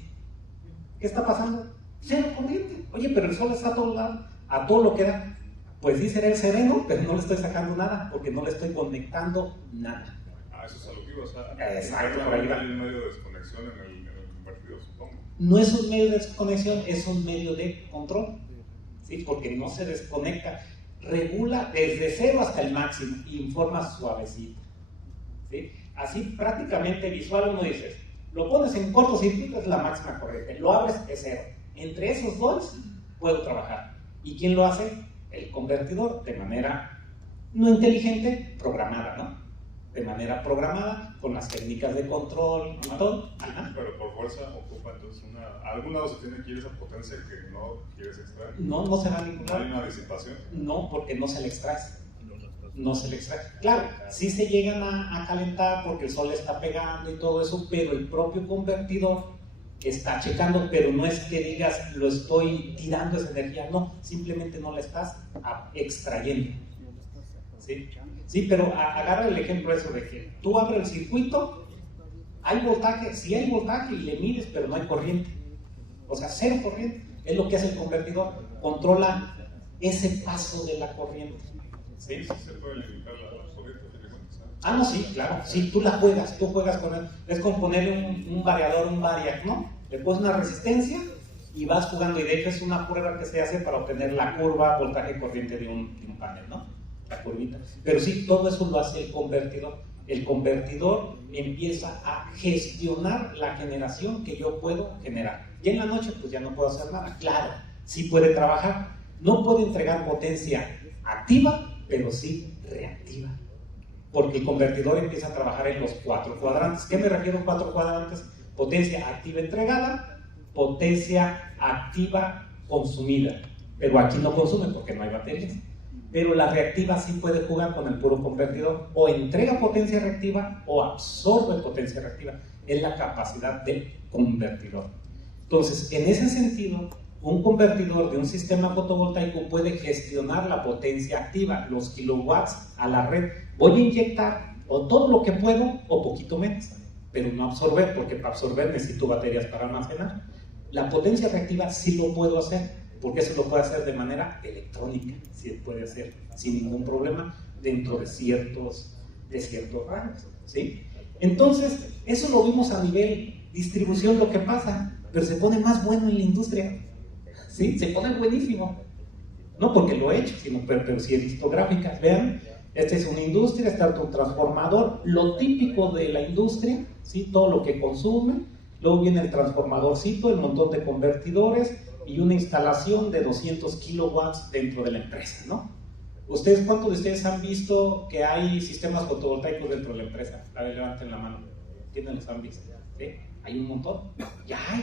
¿Qué está pasando? Cero corriente. Oye, pero el sol está a todo lado, a todo lo que da. Pues sí será el sereno, pero no le estoy sacando nada, porque no le estoy conectando nada. Eso es a lo que iba, o sea, exacto, por ahí va. Hay un medio de desconexión en el convertidor, supongo. No es un medio de desconexión, es un medio de control, ¿sí? Porque no se desconecta. Regula desde 0 hasta el máximo y informa suavecito, ¿sí? Así prácticamente visual uno dice, lo pones en cortocircuito, es la máxima corriente, lo abres, es 0. Entre esos dos puedo trabajar. ¿Y quién lo hace? El convertidor, de manera no inteligente, programada, ¿no? De manera programada, con las técnicas de control y todo. Ajá. Pero por fuerza ocupa entonces a algún lado se tiene que ir esa potencia que no quieres extraer. No, no se va a ningún lado. ¿No hay una disipación? No, porque no se le extrae. No se le extrae. Claro, sí se llegan a calentar porque el sol está pegando y todo eso, pero el propio convertidor está checando, pero no es que digas lo estoy tirando esa energía, no, simplemente no la estás extrayendo. ¿Sí? Sí, pero agarra el ejemplo eso de que tú abres el circuito, hay voltaje, sí hay voltaje y le mides, pero no hay corriente. O sea, cero corriente. Es lo que hace el convertidor, controla ese paso de la corriente. ¿Sí? Sí, se puede limitar la corriente. No, sí, claro. Sí, tú juegas con él. Es como poner un variador, un variac, ¿no? Le pones una resistencia y vas jugando, y de hecho es una prueba que se hace para obtener la curva voltaje corriente de un panel, ¿no? La curvita. Pero sí, todo eso lo hace el convertidor. El convertidor empieza a gestionar la generación que yo puedo generar. Y en la noche pues ya no puedo hacer nada. Claro, sí puede trabajar. No puede entregar potencia activa, pero sí reactiva. Porque el convertidor empieza a trabajar en los 4 cuadrantes. ¿Qué me refiero a 4 cuadrantes? Potencia activa entregada, potencia activa consumida. Pero aquí no consume porque no hay baterías. Pero la reactiva sí puede jugar con el puro convertidor. O entrega potencia reactiva o absorbe potencia reactiva. Es la capacidad del convertidor. Entonces, en ese sentido, un convertidor de un sistema fotovoltaico puede gestionar la potencia activa, los kilowatts a la red. Voy a inyectar o todo lo que puedo o poquito menos, pero no absorber, porque para absorber necesito baterías para almacenar. La potencia reactiva sí lo puedo hacer, porque eso lo puede hacer de manera electrónica, sí puede hacer sin ningún problema dentro de ciertos rangos, ¿sí? Entonces, eso lo vimos a nivel distribución, lo que pasa, pero se pone más bueno en la industria, ¿sí? Se pone buenísimo, no porque lo he hecho, sino pero sí he visto gráficas. Vean, esta es una industria, está un transformador, lo típico de la industria, ¿sí? Todo lo que consume, luego viene el transformadorcito, el montón de convertidores y una instalación de 200 kilowatts dentro de la empresa, ¿no? ¿Ustedes, cuántos de ustedes han visto que hay sistemas fotovoltaicos dentro de la empresa? A ver, levanten la mano. ¿Quiénes los han visto? ¿Sí? Hay un montón. Ya hay.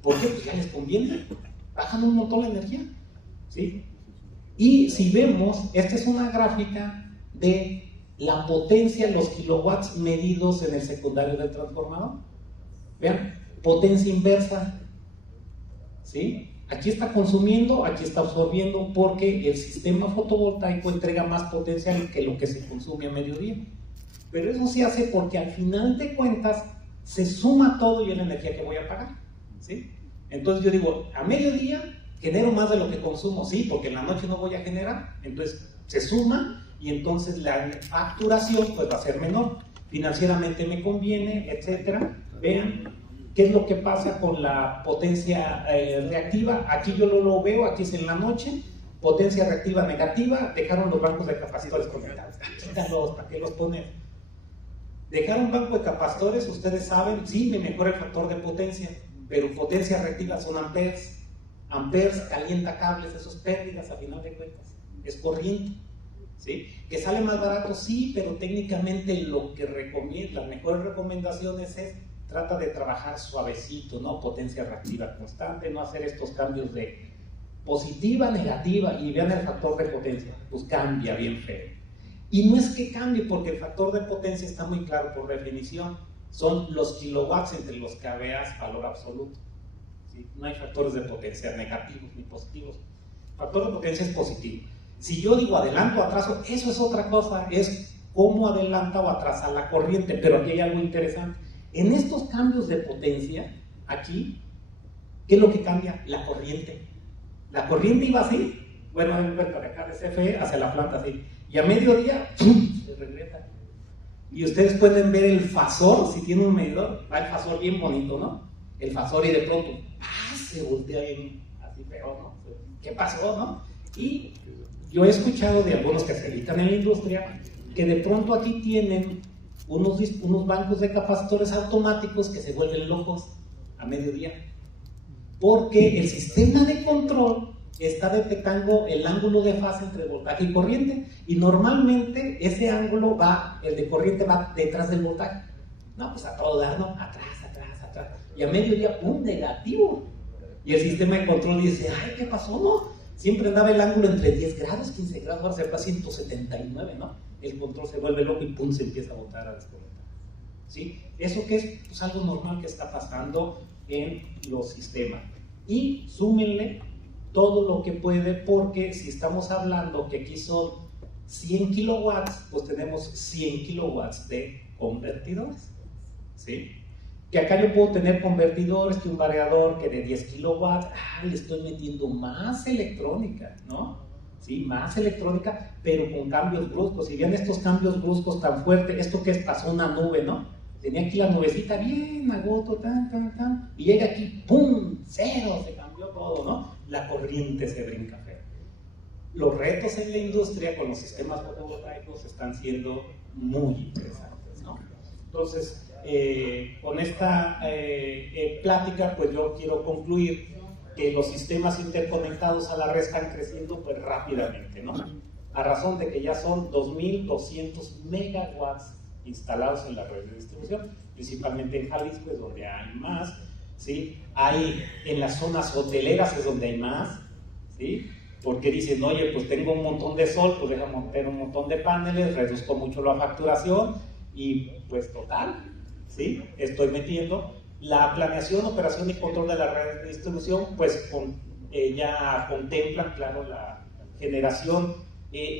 ¿Por qué? Pues ya les conviene. Bajan un montón la energía, ¿sí? Y si vemos, esta es una gráfica de la potencia, los kilowatts medidos en el secundario del transformador. Vean, potencia inversa, ¿sí? Aquí está consumiendo, aquí está absorbiendo, porque el sistema fotovoltaico entrega más potencia que lo que se consume a mediodía. Pero eso se hace porque al final de cuentas se suma todo y es la energía que voy a pagar, ¿sí? Entonces yo digo, a mediodía genero más de lo que consumo, sí, porque en la noche no voy a generar, entonces se suma y entonces la facturación pues va a ser menor, financieramente me conviene, etcétera. Vean qué es lo que pasa con la potencia reactiva. Aquí yo lo veo, aquí es en la noche, potencia reactiva negativa, dejaron los bancos de capacitores conectados, quítalos, ¿para qué los ponen? Dejar un banco de capacitores, ustedes saben, sí, me mejora el factor de potencia, pero potencia reactiva son amperes. Amperes calienta cables, eso es pérdidas a final de cuentas, es corriente, ¿sí? Que sale más barato, sí, pero técnicamente lo que recomiendo, las mejores recomendaciones es trata de trabajar suavecito, ¿no? Potencia reactiva constante, no hacer estos cambios de positiva, negativa, y vean el factor de potencia, pues cambia bien feo. Y no es que cambie, porque el factor de potencia está muy claro por definición, son los kilowatts entre los que veas valor absoluto. ¿Sí? No hay factores de potencia negativos ni positivos. El factor de potencia es positivo. Si yo digo adelanto o atraso, eso es otra cosa, es cómo adelanta o atrasa la corriente, pero aquí hay algo interesante. En estos cambios de potencia, aquí, ¿qué es lo que cambia? La corriente. La corriente iba así, bueno, de acá de CFE hacia la planta así, y a mediodía, ¡pum!, se regresa. Y ustedes pueden ver el fasor, si tiene un medidor, va el fasor bien bonito, ¿no? El fasor, y de pronto, se voltea bien así feo, ¿no? ¿Qué pasó, no? Y yo he escuchado de algunos que se dedican en la industria que de pronto aquí tienen unos bancos de capacitores automáticos que se vuelven locos a mediodía, porque el sistema de control está detectando el ángulo de fase entre voltaje y corriente, y normalmente ese ángulo el de corriente va detrás del voltaje. No, pues a todo dar, ¿no? Atrás, y a mediodía, ¡pum!, negativo. Y el sistema de control dice, ay, ¿qué pasó, no? Siempre daba el ángulo entre 10 grados, 15 grados, ahora se va a 179, ¿no? El control se vuelve loco y ¡pum!, se empieza a botar, a desconectar. ¿Sí? ¿Eso qué es? Pues algo normal que está pasando en los sistemas. Y súmenle todo lo que puede, porque si estamos hablando que aquí son 100 kilowatts, pues tenemos 100 kilowatts de convertidores. ¿Sí? Que acá yo puedo tener convertidores, que un variador que de 10 kilowatts, le estoy metiendo más electrónica, ¿no? Sí, más electrónica, pero con cambios bruscos. Si vean estos cambios bruscos tan fuertes, esto que pasó una nube, ¿no? Tenía aquí la nubecita bien a goto, y llega aquí, ¡pum!, cero, se cambió todo, ¿no? La corriente se brinca feo. Los retos en la industria con los sistemas fotovoltaicos están siendo muy interesantes, ¿no? Entonces, con esta plática, pues yo quiero concluir que los sistemas interconectados a la red están creciendo pues rápidamente, ¿no? A razón de que ya son 2.200 megawatts instalados en la red de distribución, principalmente en Jalisco es donde hay más, ¿sí? Hay en las zonas hoteleras es donde hay más, ¿sí? Porque dicen, oye, pues tengo un montón de sol, pues déjame montar un montón de paneles, reduzco mucho la facturación y pues total, ¿sí? Estoy metiendo. La planeación, operación y control de la red de distribución, pues ya contemplan, claro, la generación.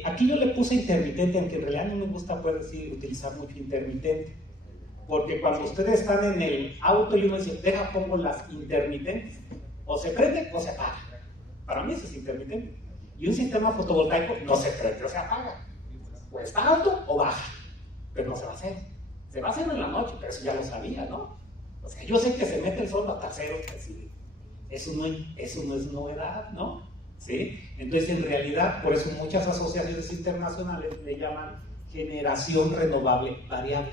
Aquí yo le puse intermitente, aunque en realidad no me gusta utilizar mucho intermitente, porque cuando ustedes están en el auto y uno dice, pongo las intermitentes, o se prende o se apaga. Para mí eso es intermitente. Y un sistema fotovoltaico no se prende o se apaga. O está alto o baja, pero no se va a hacer. Se va a hacer en la noche, pero eso ya lo sabía, ¿no? O sea, yo sé que se mete el sol hasta cero, eso no es novedad, ¿no? ¿Sí? Entonces, en realidad, por eso muchas asociaciones internacionales le llaman generación renovable variable,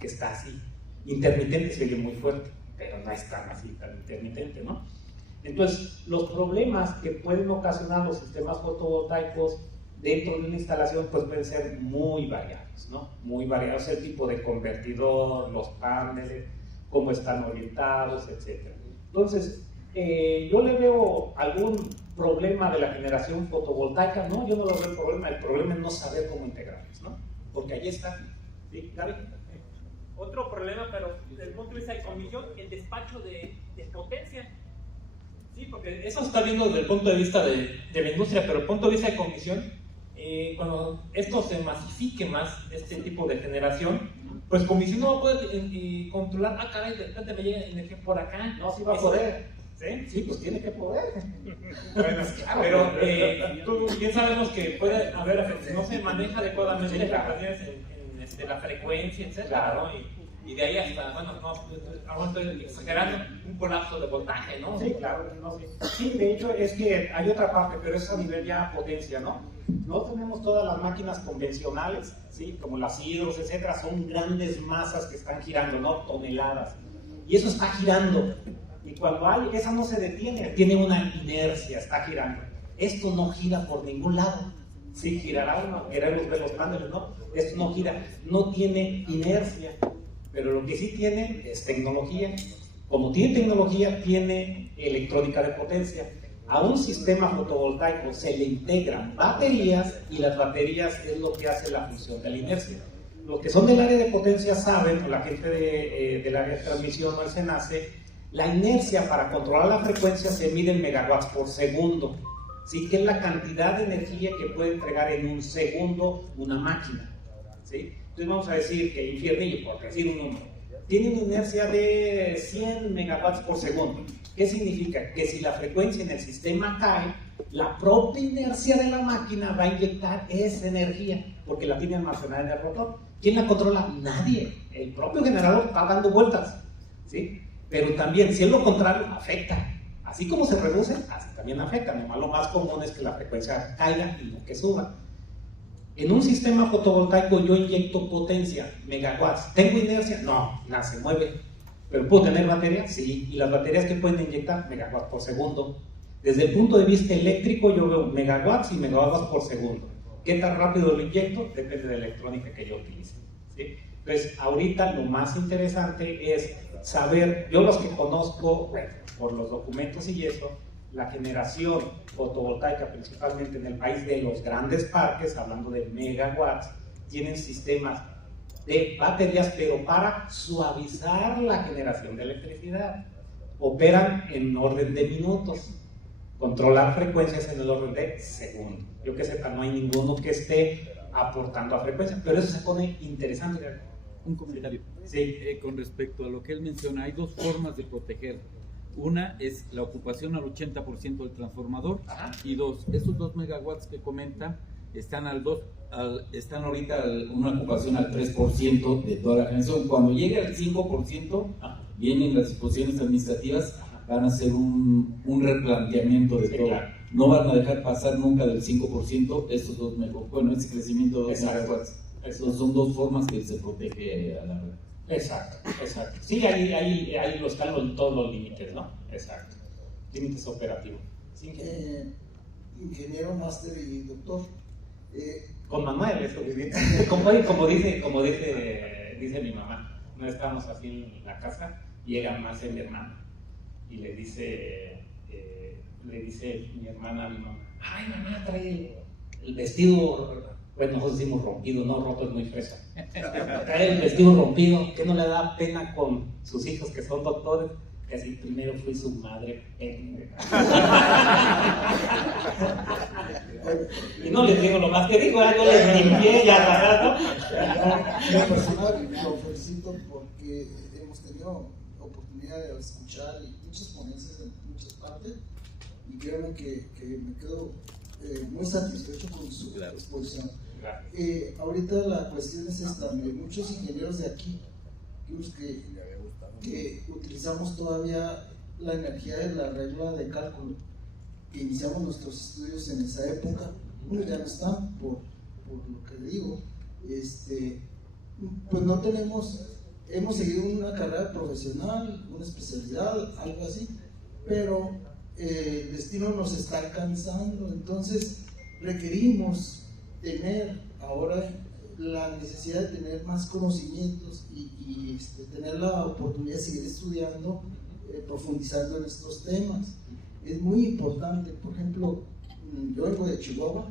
que está así. Intermitente se oye muy fuerte, pero no es tan así, tan intermitente, ¿no? Entonces, los problemas que pueden ocasionar los sistemas fotovoltaicos dentro de una instalación pues pueden ser muy variados, ¿no? Muy variados, el tipo de convertidor, los paneles, cómo están orientados, etc. Entonces, yo le veo algún problema de la generación fotovoltaica, ¿no? Yo no le veo el problema es no saber cómo integrarlos, ¿no? Porque ahí está. ¿Sí, Gaby? Otro problema, pero desde el punto de vista de comisión, el despacho de potencia. Sí, porque eso está viendo desde el punto de vista de la industria, pero el punto de vista de comisión, cuando esto se masifique más, este tipo de generación, pues comisión no va a poder controlar, caray, de repente me llega energía por acá. No, sí va a poder. ¿Sí? Sí, pues tiene que poder. Bueno, claro, pero bien sabemos que puede haber, no se maneja adecuadamente las fluctuaciones en la frecuencia, etc. Claro. ¿no? Y de ahí hasta, bueno, no, ahora estoy exagerando, un colapso de voltaje, ¿no? Sí, claro. No, sí. Sí, de hecho es que hay otra parte, pero es a nivel ya potencia, ¿no? No tenemos todas las máquinas convencionales, ¿sí? Como las hidros, etcétera, son grandes masas que están girando, ¿no? Toneladas. Y eso está girando. Y cuando esa no se detiene, tiene una inercia, está girando. Esto no gira por ningún lado. Sí, girará uno, queremos ver los paneles, ¿no? Esto no gira, no tiene inercia. Pero lo que sí tiene es tecnología. Como tiene tecnología, tiene electrónica de potencia. A un sistema fotovoltaico se le integran baterías y las baterías es lo que hace la función de la inercia. Los que son del área de potencia saben, o la gente del área de transmisión o el SENACE, la inercia para controlar la frecuencia se mide en megawatts por segundo, ¿sí? Que es la cantidad de energía que puede entregar en un segundo una máquina, ¿sí? Entonces vamos a decir que Infiernillo, por decir un número, tiene una inercia de 100 megawatts por segundo. ¿Qué significa? Que si la frecuencia en el sistema cae, la propia inercia de la máquina va a inyectar esa energía, porque la tiene almacenada en el rotor. ¿Quién la controla? Nadie. El propio generador está dando vueltas, ¿sí? Pero también, si es lo contrario, afecta. Así como se reduce, así también afecta. Nomás lo más común es que la frecuencia caiga y no que suba. En un sistema fotovoltaico yo inyecto potencia, megawatts. ¿Tengo inercia? No, nada, se mueve. ¿Pero puedo tener batería? Sí. ¿Y las baterías que pueden inyectar? Megawatts por segundo. Desde el punto de vista eléctrico yo veo megawatts y megawatts por segundo. ¿Qué tan rápido lo inyecto? Depende de la electrónica que yo utilice, ¿sí? Entonces, ahorita lo más interesante es saber, yo los que conozco, bueno, por los documentos y eso, la generación fotovoltaica, principalmente en el país de los grandes parques, hablando de megawatts, tienen sistemas de baterías, pero para suavizar la generación de electricidad. Operan en orden de minutos. Controlar frecuencias en el orden de segundos. Yo que sepa, no hay ninguno que esté aportando a frecuencias, pero eso se pone interesante. Un comentario. Sí. Con respecto a lo que él menciona, hay dos formas de proteger. Una es la ocupación al 80% del transformador. Ajá. Y dos, esos 2 megawatts que comenta están están ahorita una ocupación al 3% de toda la generación. Cuando llegue al 5%, vienen las disposiciones administrativas, van a hacer un replanteamiento de todo. Claro. No van a dejar pasar nunca del 5% estos 2 megawatts. Bueno, ese crecimiento de 2 megawatts. Esas son dos formas que se protege a la red. Exacto, exacto. Sí, ahí están todos los límites, ¿no? Exacto. Límites operativos. Sí, ingeniero, máster y doctor. Con Manuel, eso como dice mi mamá, no estamos así en la casa, llega más mi hermana y le dice mi hermana a mi mamá, ay mamá, trae el vestido, bueno, nosotros decimos rompido, no roto, es muy fresa, trae el vestido rompido, que no le da pena con sus hijos que son doctores, que así primero fui su madre pendeja. Y no les digo lo más que digo, yo les limpié ya rato. Yo personal lo felicito porque hemos tenido oportunidad de escuchar muchas ponencias en muchas partes y créanme que me quedo muy satisfecho con su exposición. Ahorita la cuestión es esta, muchos ingenieros de aquí que utilizamos todavía la energía de la regla de cálculo, que iniciamos nuestros estudios en esa época, unos ya no están por lo que digo, pues no tenemos, hemos seguido una carrera profesional, una especialidad, algo así, pero el destino nos está alcanzando, entonces requerimos tener ahora la necesidad de tener más conocimientos y tener la oportunidad de seguir estudiando, profundizando en estos temas. Es muy importante, por ejemplo, yo vengo de Chihuahua,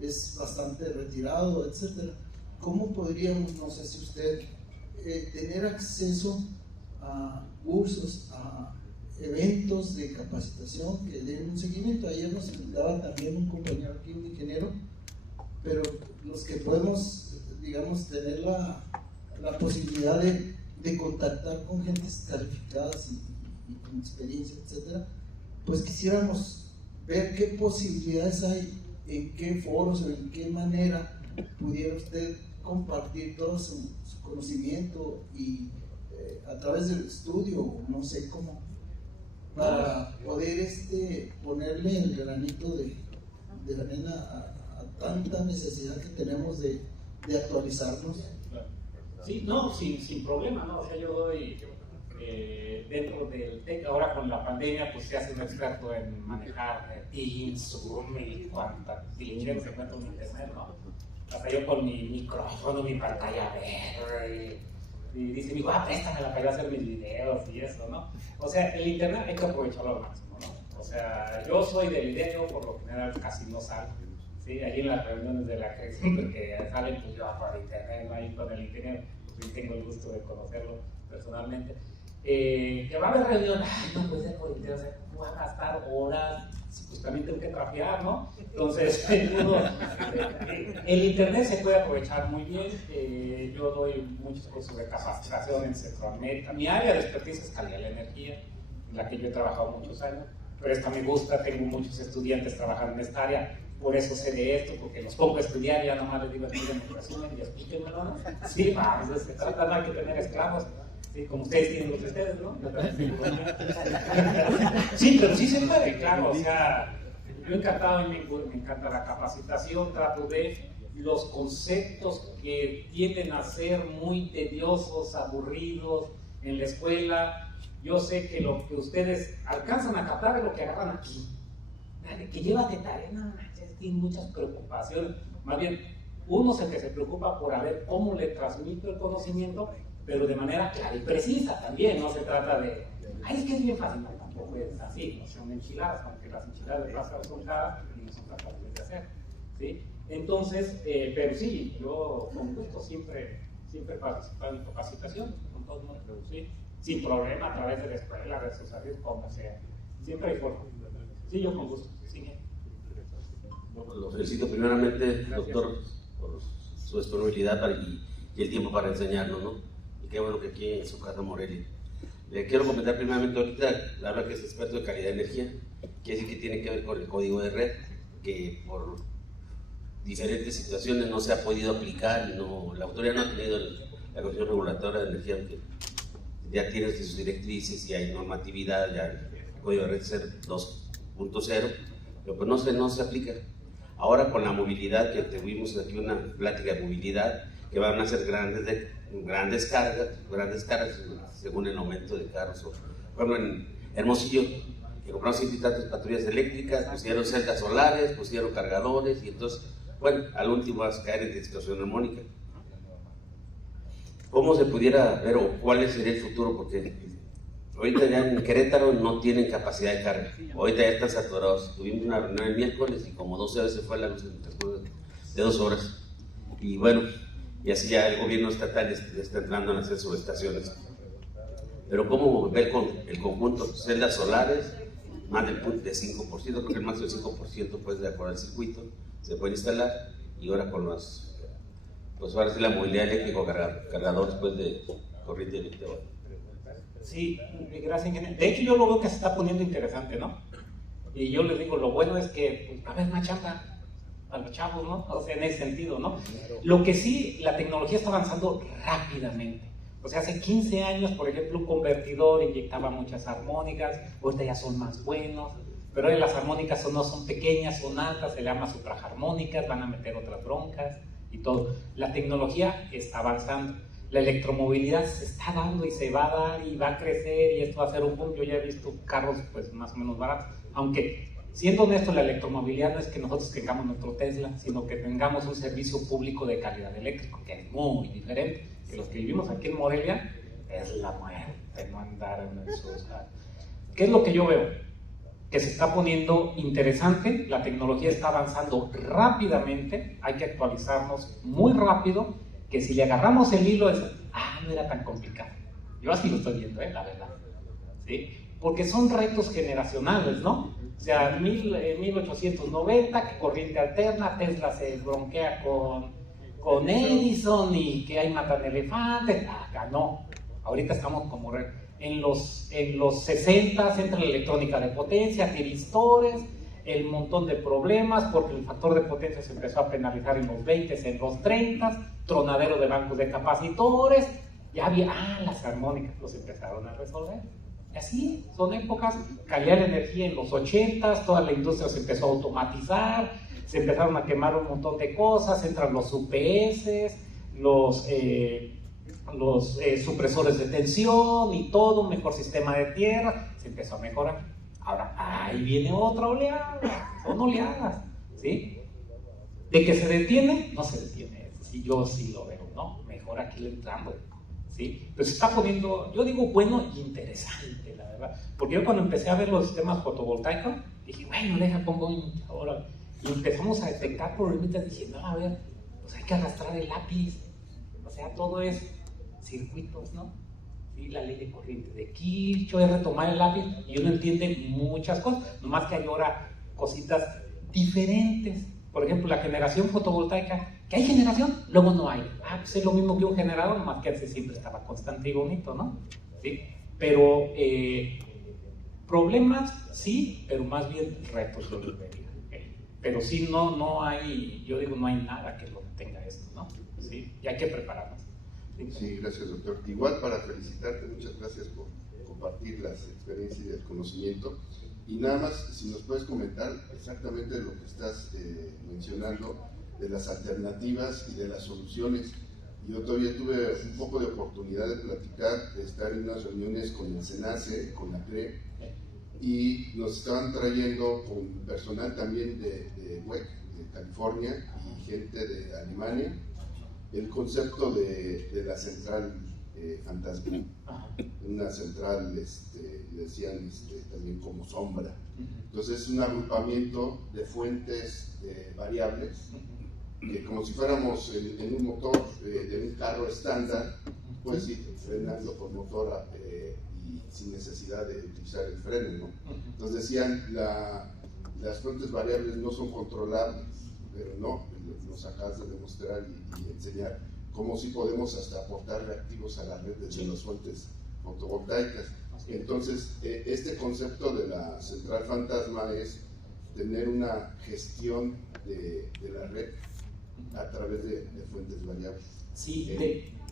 es bastante retirado, etc. ¿Cómo podríamos, no sé si usted, tener acceso a cursos, a eventos de capacitación que den un seguimiento? Ayer nos invitaba también un compañero aquí, un ingeniero, pero los que podemos, digamos, tener la posibilidad de contactar con gentes calificadas y con experiencia, etcétera, pues quisiéramos ver qué posibilidades hay, en qué foros o en qué manera pudiera usted compartir todo su conocimiento y a través del estudio, no sé cómo, para poder ponerle el granito de arena a tanta necesidad que tenemos de actualizarnos. Sí, no, sin problema, ¿no? O sea, yo doy dentro del TEC, ahora con la pandemia, pues se hace un experto en manejar Teams, Zoom y cuánta pinche se encuentra en internet, ¿no? Hasta yo con mi micrófono, mi pantalla verde, y dice, mi préstame la para hacer mis videos y eso, ¿no? O sea, el internet hay que aprovecharlo al máximo, sea, yo soy de la idea, yo por lo general casi no salgo. Sí, allí en las reuniones de la creación, porque salen pues yo por internet, ahí con el ingeniero, pues sí tengo el gusto de conocerlo personalmente. Que va a haber reunión, ay, no puede ser por internet, o sea, ¿cómo va a gastar horas? Si pues también tengo que trapear, ¿no? Entonces, el internet se puede aprovechar muy bien. Yo doy muchos cursos de capacitación en Centroamérica. Mi área de expertise es calidad de la energía, en la que yo he trabajado muchos años, pero esta me gusta, tengo muchos estudiantes trabajando en esta área. Por eso sé de esto, porque los pongo a estudiar, ya nomás les digo, miren mi resumen y explíquenmelo, ¿no? Sí, pues se trata, no hay que tener esclavos, sí, como ustedes tienen los de ustedes, ¿no? Sí, pero sí se puede, claro, o sea, yo encantado, y me encanta la capacitación, trato de los conceptos que tienden a ser muy tediosos, aburridos en la escuela. Yo sé que lo que ustedes alcanzan a captar es lo que agarran aquí. Que lleva de tarea, no, tiene muchas preocupaciones. Más bien, uno es el que se preocupa por a ver cómo le transmito el conocimiento, pero de manera clara y precisa también. No se trata de, ay, es que es bien fácil, no, tampoco es así, no son enchiladas, aunque las enchiladas de pasta son caras y no son tan fáciles de hacer, ¿sí? Entonces, pero sí, yo con gusto siempre participo en capacitación, con todo el mundo, ¿sí? Sin problema, a través de la escuela, redes sociales, como sea. Siempre hay forma. Sí, yo con gusto. Sigue. Lo felicito primeramente, doctor, por su disponibilidad y el tiempo para enseñarnos, ¿no? Y qué bueno que aquí en su casa Morelia. Le quiero comentar primeramente, ahorita habla que es experto de calidad de energía, quiere decir que tiene que ver con el código de red, que por diferentes situaciones no se ha podido aplicar, la autoridad no ha tenido la Comisión Regulatoria de Energía, que ya tiene sus directrices y hay normatividad, ya el código de red ser 2.0, pero pues no se aplica. Ahora con la movilidad, que tuvimos aquí una plática de movilidad, que van a ser grandes cargas según el aumento de carros. Bueno, en Hermosillo, que compraron 100 y tantas patrullas eléctricas, pusieron celdas solares, pusieron cargadores, y entonces, bueno, al último vas a caer en situación armónica. ¿Cómo se pudiera ver o cuál sería el futuro? Porque ahorita ya en Querétaro no tienen capacidad de carga, ahorita ya están saturados. Tuvimos una reunión el miércoles y como 12 veces fue la luz en el transcurso de 2 horas. Y bueno, y así ya el gobierno estatal está entrando en hacer subestaciones. Pero ¿cómo ver con el conjunto? Celdas solares, más del 5%, creo que más del 5% pues de acuerdo al circuito se puede instalar, y ahora con pues ahora sí la movilidad eléctrica, cargadores pues de corriente eléctrica. Sí, gracias. De hecho yo lo veo que se está poniendo interesante, ¿no? Y yo les digo, lo bueno es que pues, va a haber más chamba a los chavos, ¿no? O sea, en ese sentido, ¿no? Lo que sí, la tecnología está avanzando rápidamente. O sea, hace 15 años, por ejemplo, un convertidor inyectaba muchas armónicas, ahorita ya son más buenos, pero hoy las armónicas no son pequeñas, son altas, se llama supraharmónicas, van a meter otras broncas y todo. La tecnología está avanzando. La electromovilidad se está dando y se va a dar y va a crecer, y esto va a ser un boom. Yo ya he visto carros pues más o menos baratos, aunque siendo honesto, la electromovilidad no es que nosotros tengamos nuestro Tesla, sino que tengamos un servicio público de calidad eléctrico, que es muy diferente. Que los que vivimos aquí en Morelia es la muerte no andar en eso. ¿Qué es lo que yo veo? Que se está poniendo interesante, la tecnología está avanzando rápidamente, hay que actualizarnos muy rápido, que si le agarramos el hilo es, no era tan complicado. Yo así lo estoy viendo, la verdad. ¿Sí? Porque son retos generacionales, ¿no? O sea, 1890, que corriente alterna, Tesla se bronquea con Edison y que hay matan elefantes. Acá no. Ahorita estamos como en los 60 entra la electrónica de potencia, tiristores, el montón de problemas, porque el factor de potencia se empezó a penalizar en los 20, en los 30, tronadero de bancos de capacitores, ya había, las armónicas los empezaron a resolver. Y así, son épocas, calidad de energía en los 80, toda la industria se empezó a automatizar, se empezaron a quemar un montón de cosas, entran los UPS, los supresores de tensión y todo, un mejor sistema de tierra, se empezó a mejorar. Ahora, ahí viene otra oleada, son oleadas, ¿sí? De que se detiene, no se detiene, sí, yo sí lo veo, ¿no? Mejor aquí entrando, ¿sí? ¿sí? Pero se está poniendo, yo digo bueno y interesante, la verdad, porque yo cuando empecé a ver los sistemas fotovoltaicos, dije, bueno, pongo un ahora, y empezamos a detectar problemitas, dije, no, a ver, pues hay que arrastrar el lápiz, o sea, todo es circuitos, ¿no? ¿Sí? La ley de corriente de Kirchhoff, es retomar el lápiz, y uno entiende muchas cosas, nomás que hay ahora cositas diferentes. Por ejemplo, la generación fotovoltaica, que hay generación, luego no hay. Pues es lo mismo que un generador, más que antes siempre estaba constante y bonito, ¿no? ¿Sí? Pero problemas sí, pero más bien retos yo les vería. Pero sí, no hay, yo digo, no hay nada que lo detenga esto, ¿no? ¿Sí? Y hay que prepararnos. Sí, gracias, doctor. Igual para felicitarte, muchas gracias por compartir las experiencias y el conocimiento. Y nada más, si nos puedes comentar exactamente lo que estás mencionando, de las alternativas y de las soluciones. Yo todavía tuve un poco de oportunidad de platicar, de estar en unas reuniones con el SENACE, con la CRE, y nos estaban trayendo con personal también de WEC, de California, y gente de Alemania, el concepto de la central fantasma, una central, decían también como sombra. Entonces es un agrupamiento de fuentes variables, que como si fuéramos en un motor de un carro estándar, pues ir frenando por motor y sin necesidad de utilizar el freno, ¿no? Entonces decían, las fuentes variables no son controlables, pero no, nos acabas de demostrar y enseñar cómo sí podemos hasta aportar reactivos a la red desde las fuentes fotovoltaicas. Entonces, este concepto de la central fantasma es tener una gestión de la red a través de fuentes variables. Sí,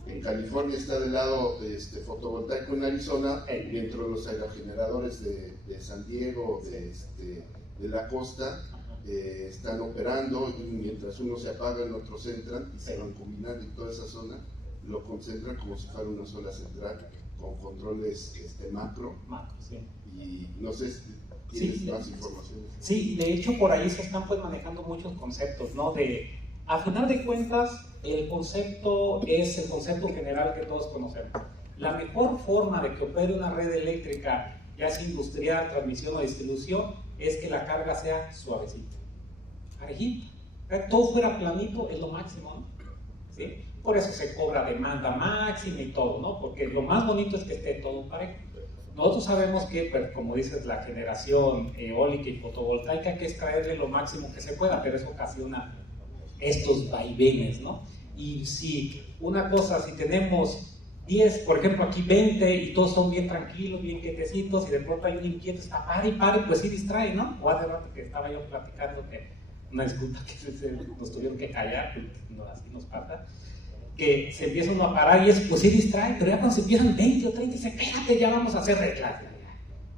en California está del lado fotovoltaico en Arizona, mientras los aerogeneradores de San Diego, de la costa, están operando, y mientras uno se apaga, en otros entran y se van combinando, y toda esa zona lo concentran como si fuera una sola central con controles macro. Sí. Y no sé si tienes más información. Sí, de hecho por ahí se están pues manejando muchos conceptos, ¿no? A final de cuentas, el concepto es el concepto general que todos conocemos. La mejor forma de que opere una red eléctrica, ya sea industrial, transmisión o distribución, es que la carga sea suavecita, parejita. Todo fuera planito es lo máximo, ¿no? ¿Sí? Por eso se cobra demanda máxima y todo, ¿no? Porque lo más bonito es que esté todo parejo. Nosotros sabemos que, pues, como dices, la generación eólica y fotovoltaica, que es traerle lo máximo que se pueda, pero eso ocasiona estos vaivenes, ¿no? Y si una cosa, si tenemos 10, por ejemplo, aquí 20 y todos son bien tranquilos, bien quietecitos, y de pronto hay un inquieto, está pare, pues sí distrae, ¿no? O hace rato que estaba yo platicando que una disculpa que nos tuvieron que callar, así nos pasa, que se empieza uno a parar y es, pues sí distrae, pero ya cuando se empiezan 20 o 30, dice, espérate, ya vamos a hacer reglas,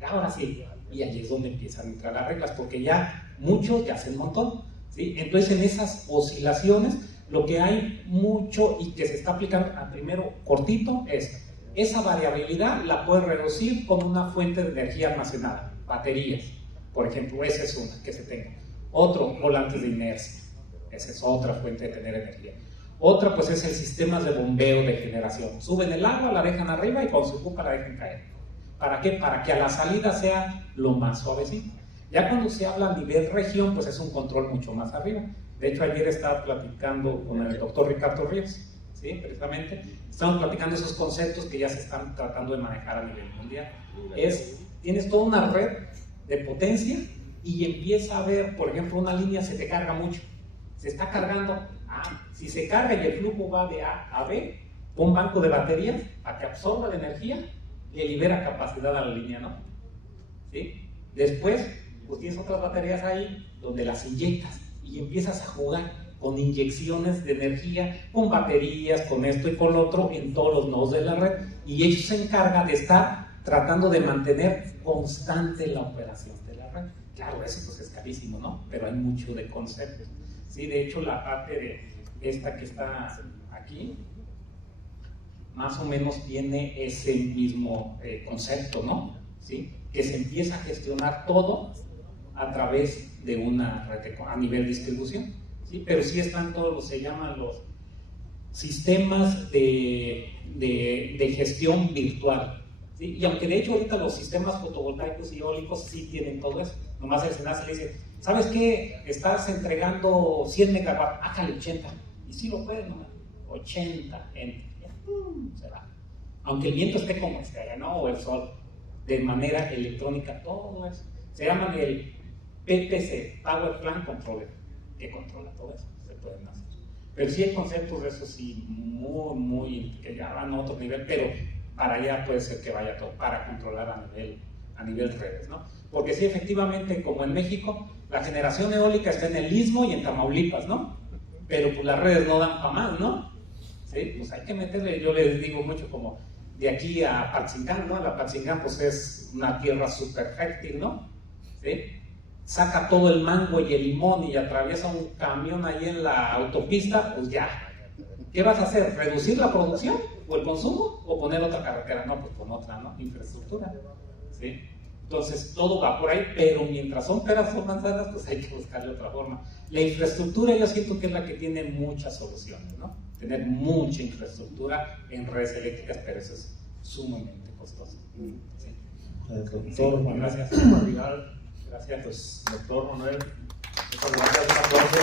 ahora sí, y ahí es donde empiezan a entrar las reglas, porque ya muchos ya hacen un montón, ¿sí? Entonces en esas oscilaciones, lo que hay mucho y que se está aplicando a primero cortito es, esa variabilidad la puedes reducir con una fuente de energía almacenada, baterías, por ejemplo, esa es una que se tenga. Otro, volantes de inercia, esa es otra fuente de tener energía. Otra pues es el sistema de bombeo de generación, suben el agua, la dejan arriba y cuando se ocupa la dejan caer. ¿Para qué? Para que a la salida sea lo más suavecito. Ya cuando se habla a nivel región, pues es un control mucho más arriba. De hecho, ayer estaba platicando con el doctor Ricardo Ríos, ¿sí? Precisamente, estamos platicando esos conceptos que ya se están tratando de manejar a nivel mundial. Tienes toda una red de potencia y empieza a ver, por ejemplo, una línea se te carga mucho, se está cargando, si se carga y el flujo va de A a B, un banco de baterías para que absorba la energía, le libera capacidad a la línea, ¿no? ¿Sí? Después, pues tienes otras baterías ahí donde las inyectas y empiezas a jugar con inyecciones de energía, con baterías, con esto y con lo otro en todos los nodos de la red, y ellos se encargan de estar tratando de mantener constante la operación de la red. Claro, eso pues es carísimo, ¿no? Pero hay mucho de conceptos. Sí, de hecho la parte de esta que está aquí, más o menos tiene ese mismo concepto, ¿no? ¿Sí? Que se empieza a gestionar todo a través de una red a nivel distribución, ¿sí? Pero sí están todos, se llaman sistemas de gestión virtual, ¿sí? Y aunque de hecho ahorita los sistemas fotovoltaicos y eólicos sí tienen todo eso, nomás el SENACE le dice, ¿sabes qué? Estás entregando 100 megawatts, hágale 80, y sí lo puedes, ¿no? 80, se va. Aunque el viento esté como esté, ¿no? O el sol, de manera electrónica, todo eso. Se llaman el PPC, Power Plant Controller, que controla todo eso, se pueden hacer. Pero sí hay conceptos de eso sí muy, que ya van a otro nivel, pero para allá puede ser que vaya todo, para controlar a nivel redes, ¿no? Porque sí, efectivamente, como en México, la generación eólica está en el Istmo y en Tamaulipas, ¿no? Pero pues las redes no dan para más, ¿no? Sí, pues hay que meterle, yo les digo mucho como de aquí a Patzingán, ¿no? La Patzingán pues es una tierra súper fértil, ¿no? ¿Sí? Saca todo el mango y el limón y atraviesa un camión ahí en la autopista, pues ya. ¿Qué vas a hacer? ¿Reducir la producción o el consumo o poner otra carretera? No, pues pon otra, ¿no? Infraestructura, ¿sí? Entonces todo va por ahí, pero mientras son peras o manzanas, pues hay que buscarle otra forma. La infraestructura yo siento que es la que tiene muchas soluciones, ¿no? Tener mucha infraestructura en redes eléctricas, pero eso es sumamente costoso. ¿Sí? Doctor Manuel, gracias. Madrigal. Gracias, pues, doctor Manuel. Muchas gracias, un aplauso.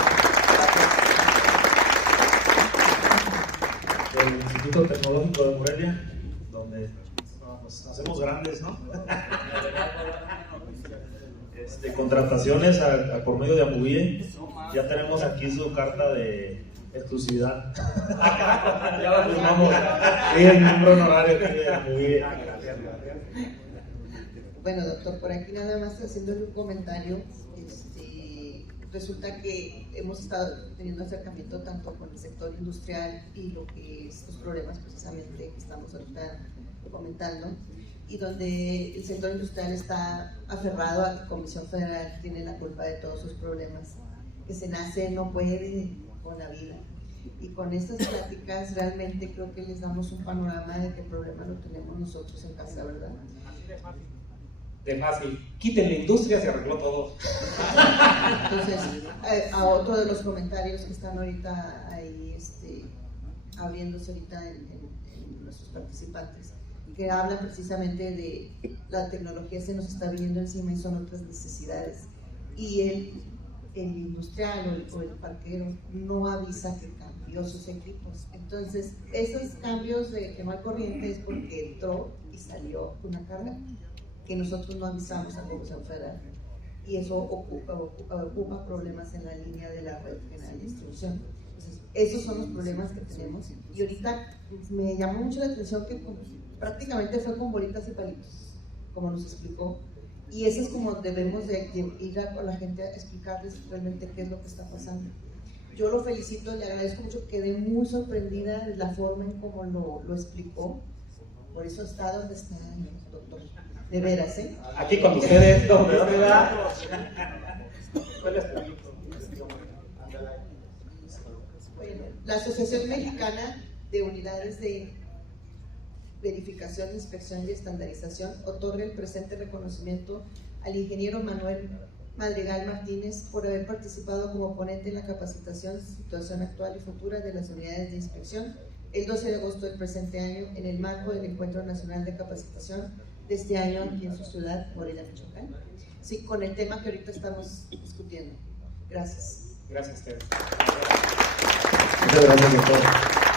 Del Instituto Tecnológico de Morelia, donde nos hacemos grandes, ¿no? Contrataciones por medio de Amubie. Ya tenemos aquí su carta de exclusividad. Ya la firmamos. Sí, el miembro honorario aquí de Amubie. Bueno, doctor, por aquí nada más haciéndole un comentario. Resulta que hemos estado teniendo acercamiento tanto con el sector industrial y lo que es los problemas precisamente que estamos ahorita comentando, y donde el sector industrial está aferrado a que Comisión Federal tiene la culpa de todos sus problemas, que SENACE no puede con la vida. Y con estas pláticas realmente creo que les damos un panorama de qué problema lo tenemos nosotros en casa, ¿verdad? De fácil, quiten la industria, se arregló todo. Entonces, a otro de los comentarios que están ahorita ahí abriéndose ahorita en nuestros participantes, que hablan precisamente de la tecnología se nos está viniendo encima y son otras necesidades, y el industrial o el parquero no avisa que cambió sus equipos. Entonces esos cambios de que no hay corriente es porque entró y salió una carga que nosotros no avisamos a la Comisión Federal, y eso ocupa problemas en la línea de la red general de distribución. Entonces, esos son los problemas que tenemos, y ahorita me llamó mucho la atención que prácticamente fue con bolitas y palitos, como nos explicó, y eso es como debemos de ir a la gente a explicarles realmente qué es lo que está pasando. Yo lo felicito, le agradezco mucho, quedé muy sorprendida de la forma en cómo lo explicó, por eso está donde está el doctor. De veras, ¿eh? Aquí con ustedes, ¿dónde va? La Asociación Mexicana de Unidades de Verificación, Inspección y Estandarización otorga el presente reconocimiento al ingeniero Manuel Madrigal Martínez por haber participado como ponente en la capacitación, situación actual y futura de las unidades de inspección el 12 de agosto del presente año en el marco del Encuentro Nacional de Capacitación de este año aquí en su ciudad, Morelia, Michoacán. Sí, con el tema que ahorita estamos discutiendo. Gracias. Gracias a ustedes. Muchas gracias, doctor.